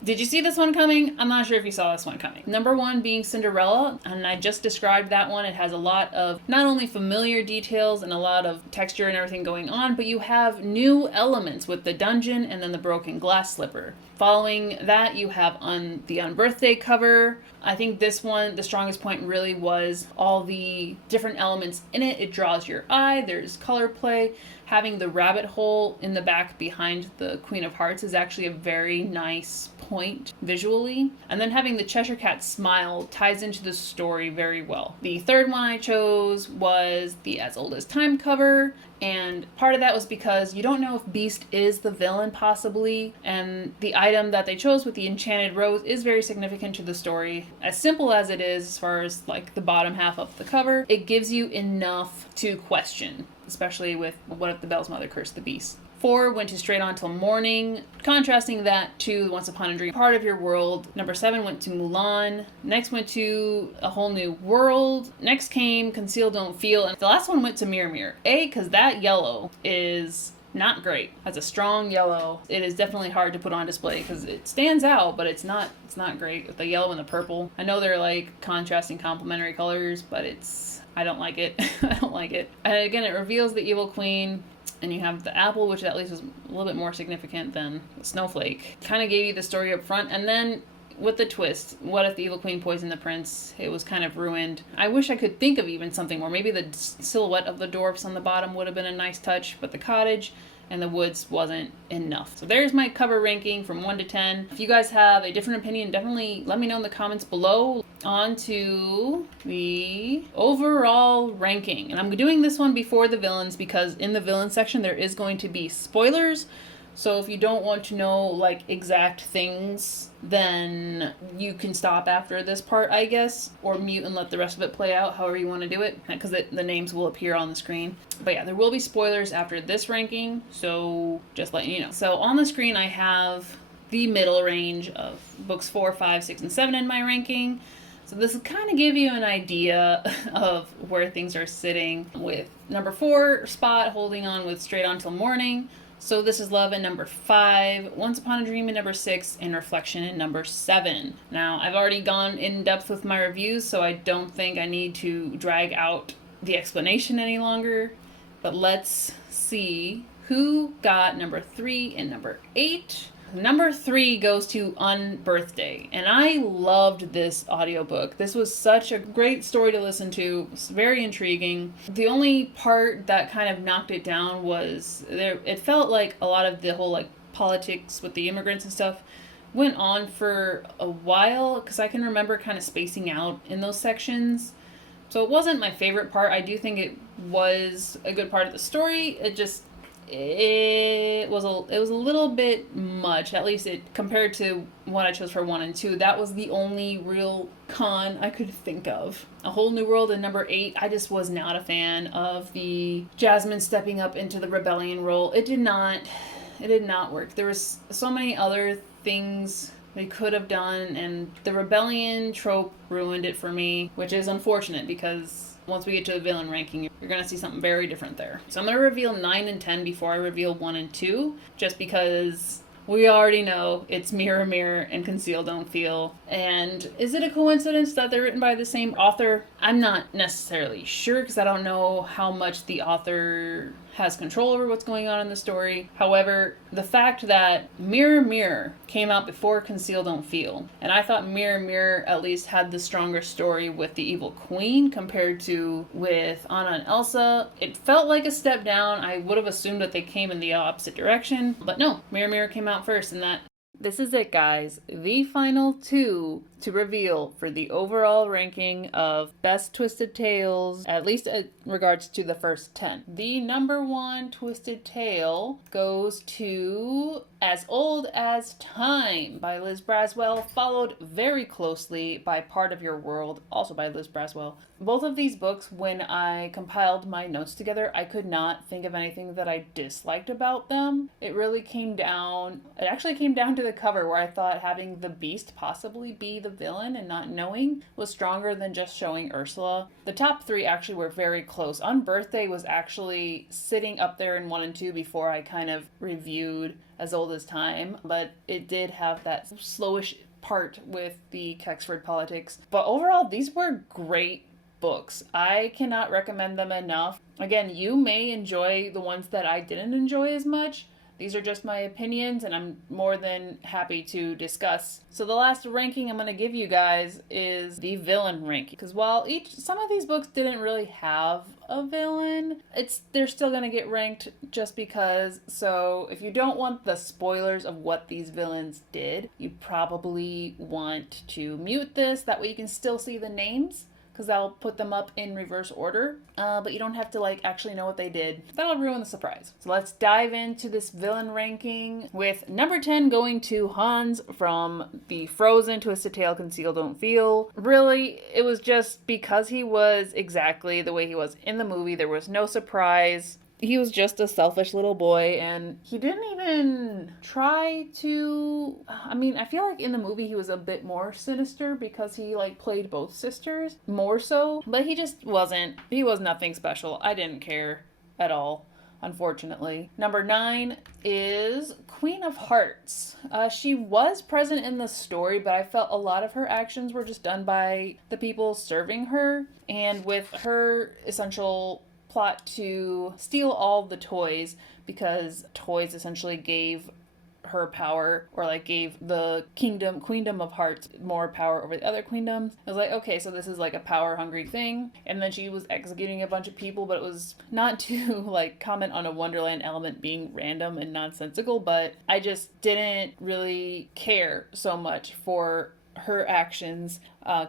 Did you see this one coming? I'm not sure if you saw this one coming. Number 1 being Cinderella, and I just described that one. It has a lot of not only familiar details and a lot of texture and everything going on, but you have new elements with the dungeon and then the broken glass slipper. Following that, you have the Unbirthday cover. I think this one, the strongest point really was all the different elements in it. It draws your eye. There's color play. Having the rabbit hole in the back behind the Queen of Hearts is actually a very nice point visually. And then having the Cheshire Cat smile ties into the story very well. The third one I chose was the As Old as Time cover. And part of that was because you don't know if Beast is the villain possibly, and the item that they chose with the enchanted rose is very significant to the story. As simple as it is, as far as like the bottom half of the cover, it gives you enough to question, especially with what if the Belle's mother cursed the Beast. 4 went to Straight On Till Morning, contrasting that to Once Upon a Dream, part of your world. Number 7 went to Mulan. Next went to A Whole New World. Next came Conceal Don't Feel. And the last one went to Mirror Mirror. Because that yellow is not great. That's a strong yellow. It is definitely hard to put on display because it stands out, but it's not great with the yellow and the purple. I know they're like contrasting complementary colors, but I don't like it. I don't like it. And again, it reveals the evil queen. And you have the apple, which at least was a little bit more significant than the snowflake. Kind of gave you the story up front. And then with the twist, what if the evil queen poisoned the prince? It was kind of ruined. I wish I could think of even something more. Maybe the silhouette of the dwarfs on the bottom would have been a nice touch, but the cottage and the woods wasn't enough. So there's my cover ranking from 1 to 10. If you guys have a different opinion, definitely let me know in the comments below. On to the overall ranking. And I'm doing this one before the villains because in the villain section there is going to be spoilers. So if you don't want to know like exact things, then you can stop after this part, I guess, or mute and let the rest of it play out however you want to do it, because the names will appear on the screen. But yeah, there will be spoilers after this ranking, so just letting you know. So on the screen I have the middle range of books 4, 5, 6, and 7 in my ranking. So this will kind of give you an idea of where things are sitting, with number 4 spot holding on with Straight On Till Morning. So This Is Love in number 5, Once Upon a Dream in number 6, and Reflection in number 7. Now, I've already gone in depth with my reviews, so I don't think I need to drag out the explanation any longer. But let's see who got number 3 and number 8. Number 3 goes to Unbirthday, and I loved this audiobook. This was such a great story to listen to. It's very intriguing. The only part that kind of knocked it down was it felt like a lot of the whole like politics with the immigrants and stuff went on for a while, because I can remember kind of spacing out in those sections. So it wasn't my favorite part. I do think it was a good part of the story. It was a little bit much, at least it compared to what I chose for 1 and 2. That was the only real con I could think of. A Whole New World in number 8, I just was not a fan of the Jasmine stepping up into the rebellion role. It did not work. There was so many other things they could have done, and the rebellion trope ruined it for me, which is unfortunate, because once we get to the villain ranking, you're going to see something very different there. So I'm going to reveal 9 and 10 before I reveal 1 and 2, just because we already know it's Mirror Mirror and Conceal Don't Feel. And is it a coincidence that they're written by the same author? I'm not necessarily sure, because I don't know how much the author has control over what's going on in the story. However, the fact that Mirror Mirror came out before Conceal Don't Feel, and I thought Mirror Mirror at least had the stronger story with the evil queen compared to with Anna and Elsa. It felt like a step down. I would have assumed that they came in the opposite direction, but no, Mirror Mirror came out first, and that this is it, guys. The final 2 to reveal for the overall ranking of Best Twisted Tales, at least in regards to the first 10. The number 1 Twisted Tale goes to As Old as Time by Liz Braswell, followed very closely by Part of Your World, also by Liz Braswell. Both of these books, when I compiled my notes together, I could not think of anything that I disliked about them. It actually came down to the cover, where I thought having the Beast possibly be the villain and not knowing was stronger than just showing Ursula. The top 3 actually were very close. Unbirthday was actually sitting up there in 1 and 2 before I kind of reviewed As Old as Time, but it did have that slowish part with the Kexford politics. But overall, these were great books. I cannot recommend them enough. Again, you may enjoy the ones that I didn't enjoy as much. These are just my opinions, and I'm more than happy to discuss. So the last ranking I'm going to give you guys is the villain ranking. Because while some of these books didn't really have a villain, they're still going to get ranked just because. So if you don't want the spoilers of what these villains did, you probably want to mute this. That way you can still see the names, because I'll put them up in reverse order, but you don't have to actually know what they did. That'll ruin the surprise. So let's dive into this villain ranking, with number 10 going to Hans from the Frozen Twisted Tale Conceal Don't Feel. Really, it was just because he was exactly the way he was in the movie. There was no surprise. He was just a selfish little boy, and he didn't even try to... I feel like in the movie he was a bit more sinister because he played both sisters more so, but he just wasn't. He was nothing special. I didn't care at all, unfortunately. Number 9 is Queen of Hearts. She was present in the story, but I felt a lot of her actions were just done by the people serving her, and with her essential plot to steal all the toys, because toys essentially gave her power, or gave the queendom of hearts more power over the other queendoms. I was like, okay, so this is a power hungry thing. And then she was executing a bunch of people, but it was not to comment on a Wonderland element being random and nonsensical, but I just didn't really care so much for her actions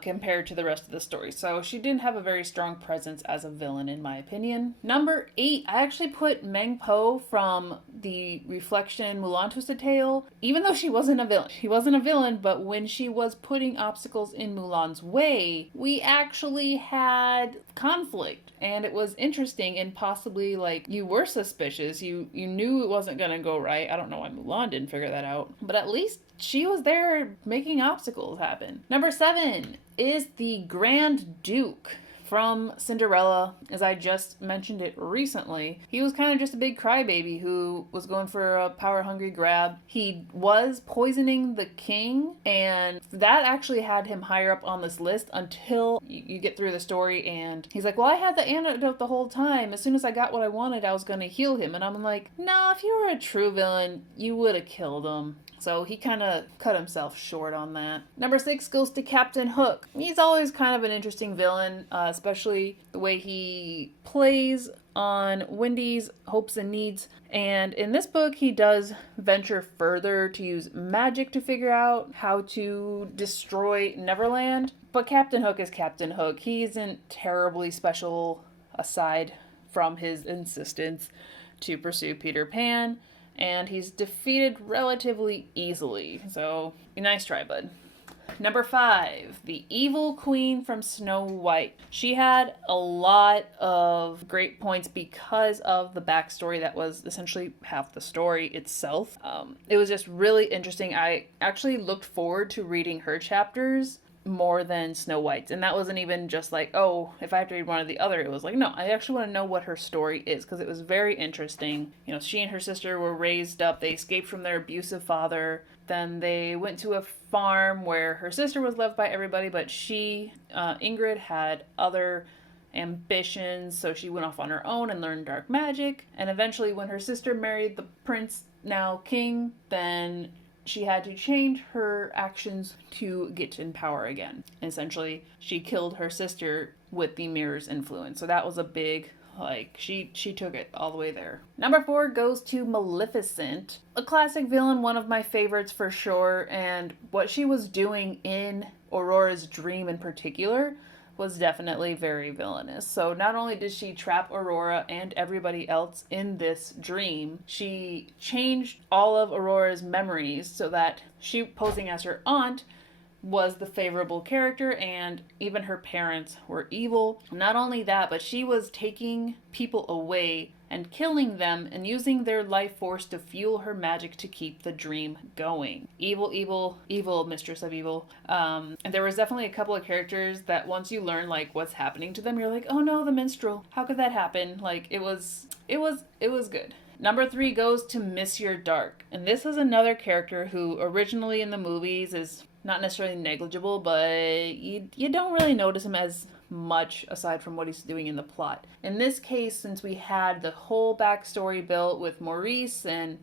compared to the rest of the story. So she didn't have a very strong presence as a villain, in my opinion. Number 8, I actually put Meng Po from the Reflection Mulan Twisted Tale, even though she wasn't a villain. She wasn't a villain, but when she was putting obstacles in Mulan's way, we actually had conflict. And it was interesting, and possibly you were suspicious. You knew it wasn't gonna go right. I don't know why Mulan didn't figure that out, but at least she was there making obstacles happen. Number 7 is the Grand Duke from Cinderella. As I just mentioned it recently, he was kind of just a big crybaby who was going for a power-hungry grab. He was poisoning the king, and that actually had him higher up on this list until you get through the story, and he's like, well, I had the antidote the whole time. As soon as I got what I wanted, I was going to heal him. And I'm like, no, if you were a true villain, you would have killed him. So he kind of cut himself short on that. Number 6 goes to Captain Hook. He's always kind of an interesting villain, especially the way he plays on Wendy's hopes and needs. And in this book, he does venture further to use magic to figure out how to destroy Neverland. But Captain Hook is Captain Hook. He isn't terribly special aside from his insistence to pursue Peter Pan. And he's defeated relatively easily. So, nice try, bud. Number 5, the Evil Queen from Snow White. She had a lot of great points because of the backstory that was essentially half the story itself. It was just really interesting. I actually looked forward to reading her chapters more than Snow White's. And that wasn't even just like, oh, if I have to read one or the other. It was like, no, I actually want to know what her story is, because it was very interesting. You know, she and her sister were raised up. They escaped from their abusive father. Then they went to a farm where her sister was loved by everybody, but she, Ingrid, had other ambitions, so she went off on her own and learned dark magic. And eventually, when her sister married the prince, now king, then she had to change her actions to get in power again. Essentially, she killed her sister with the mirror's influence. So that was a big, she took it all the way there. Number 4 goes to Maleficent. A classic villain, one of my favorites for sure. And what she was doing in Aurora's dream in particular was definitely very villainous. So not only did she trap Aurora and everybody else in this dream, she changed all of Aurora's memories so that she, posing as her aunt, was the favorable character, and even her parents were evil. Not only that, but she was taking people away and killing them and using their life force to fuel her magic to keep the dream going. Evil, evil, evil, mistress of evil. And there was definitely a couple of characters that once you learn what's happening to them, you're like, oh no, the minstrel. How could that happen? It was good. Number 3 goes to Monsieur Dark. And this is another character who originally in the movies is not necessarily negligible, but you don't really notice him as much aside from what he's doing in the plot. In this case, since we had the whole backstory built with Maurice and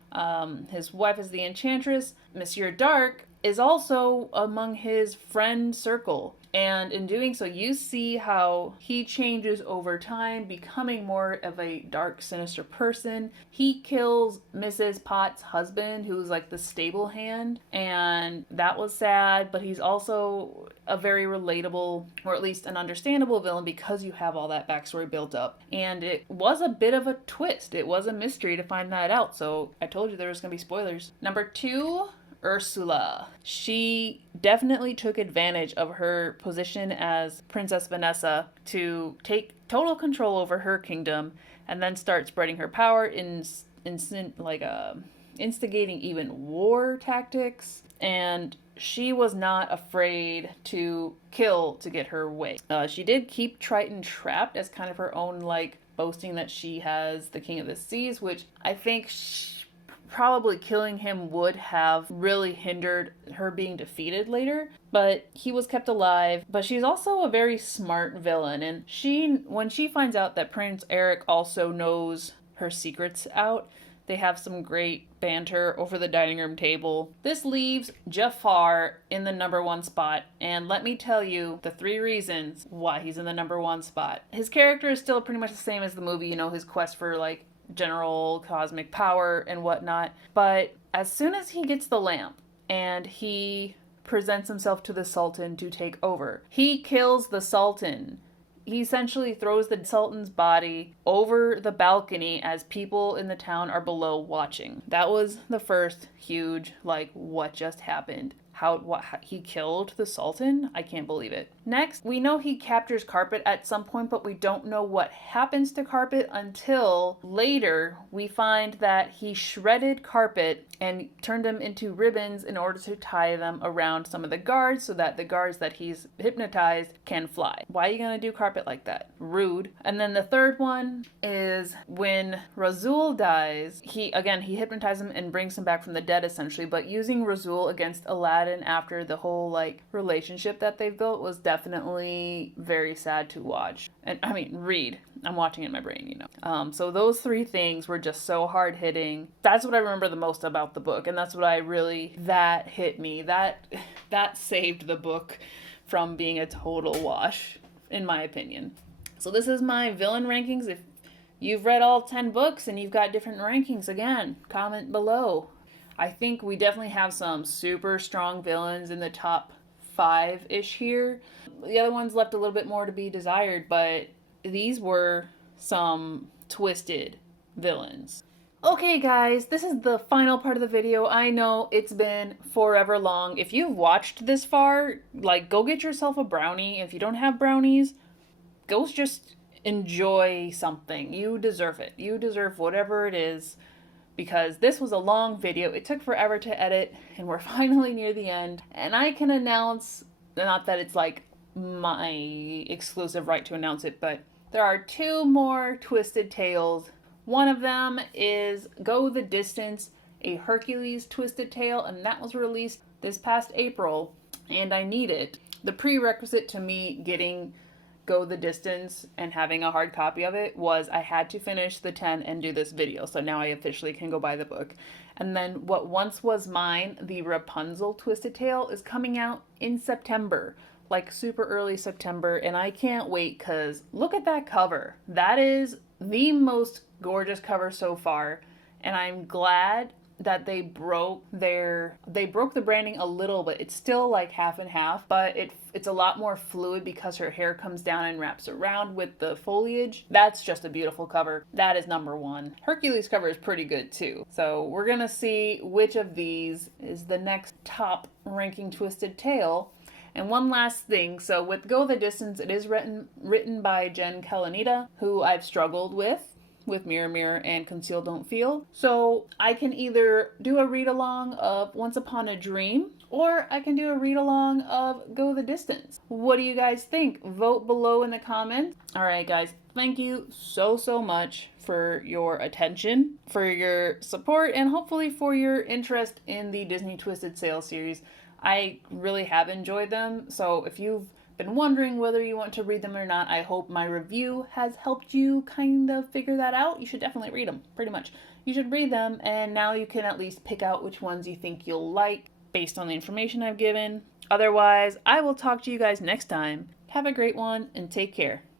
his wife is the Enchantress, Monsieur Dark is also among his friend circle. And in doing so, you see how he changes over time, becoming more of a dark, sinister person. He kills Mrs. Potts' husband, who's the stable hand, and that was sad, but he's also a very relatable, or at least an understandable villain because you have all that backstory built up. And it was a bit of a twist. It was a mystery to find that out, so I told you there was going to be spoilers. Number 2, Ursula. She definitely took advantage of her position as Princess Vanessa to take total control over her kingdom and then start spreading her power instigating even war tactics. And she was not afraid to kill to get her way. She did keep Triton trapped as kind of her own boasting that she has the King of the Seas, which I think probably killing him would have really hindered her being defeated later, but he was kept alive. But she's also a very smart villain, and when she finds out that Prince Eric also knows her secrets out, they have some great banter over the dining room table. This leaves Jafar in the number 1 spot, and let me tell you the 3 reasons why he's in the number 1 spot. His character is still pretty much the same as the movie, his quest for general cosmic power and whatnot. But as soon as he gets the lamp and he presents himself to the Sultan to take over, he kills the Sultan. He essentially throws the Sultan's body over the balcony as people in the town are below watching. That was the first huge, what just happened? he killed the Sultan. I can't believe it. Next, we know he captures Carpet at some point, but we don't know what happens to Carpet until later we find that he shredded Carpet and turned him into ribbons in order to tie them around some of the guards so that the guards that he's hypnotized can fly. Why are you gonna do Carpet like that? Rude. And then the third one is when Razul dies, he hypnotizes him and brings him back from the dead essentially, but using Razul against Aladdin after the whole like relationship that they've built was definitely very sad to watch. And I mean, read. I'm watching it in my brain, you know. So those three things were just so hard hitting. That's what I remember the most about the book, and that's what that hit me. That saved the book from being a total wash, in my opinion. So this is my villain rankings. If you've read all 10 books and you've got different rankings, again, comment below. I think we definitely have some super strong villains in the top 5-ish here. The other ones left a little bit more to be desired, but these were some twisted villains. Okay guys, this is the final part of the video. I know it's been forever long. If you've watched this far, like, go get yourself a brownie. If you don't have brownies, go just enjoy something. You deserve it. You deserve whatever it is, because this was a long video. It took forever to edit, and we're finally near the end. And I can announce, not that it's like my exclusive right to announce it, but there are 2 more Twisted Tales. One of them is Go the Distance, a Hercules Twisted Tale, and that was released this past April, and I need it. The prerequisite to me getting Go the Distance and having a hard copy of it was I had to finish the 10 and do this video, so now I officially can go buy the book. And then what once was mine, the Rapunzel Twisted Tale, is coming out in September. Like super early September, and I can't wait because look at that cover. That is the most gorgeous cover so far, and I'm glad that they broke the branding a little bit. It's still like half and half, but it's a lot more fluid because her hair comes down and wraps around with the foliage. That's just a beautiful cover. That is number 1. Hercules cover is pretty good too. So we're gonna see which of these is the next top ranking Twisted Tale. And one last thing, so with Go the Distance, it is written by Jen Kalanita, who I've struggled with Mirror Mirror and Conceal Don't Feel. So I can either do a read-along of Once Upon a Dream, or I can do a read-along of Go the Distance. What do you guys think? Vote below in the comments. Alright guys, thank you so much for your attention, for your support, and hopefully for your interest in the Disney Twisted Tale series. I really have enjoyed them, so if you've been wondering whether you want to read them or not, I hope my review has helped you kind of figure that out. You should definitely read them, pretty much. You should read them, and now you can at least pick out which ones you think you'll like based on the information I've given. Otherwise, I will talk to you guys next time. Have a great one, and take care.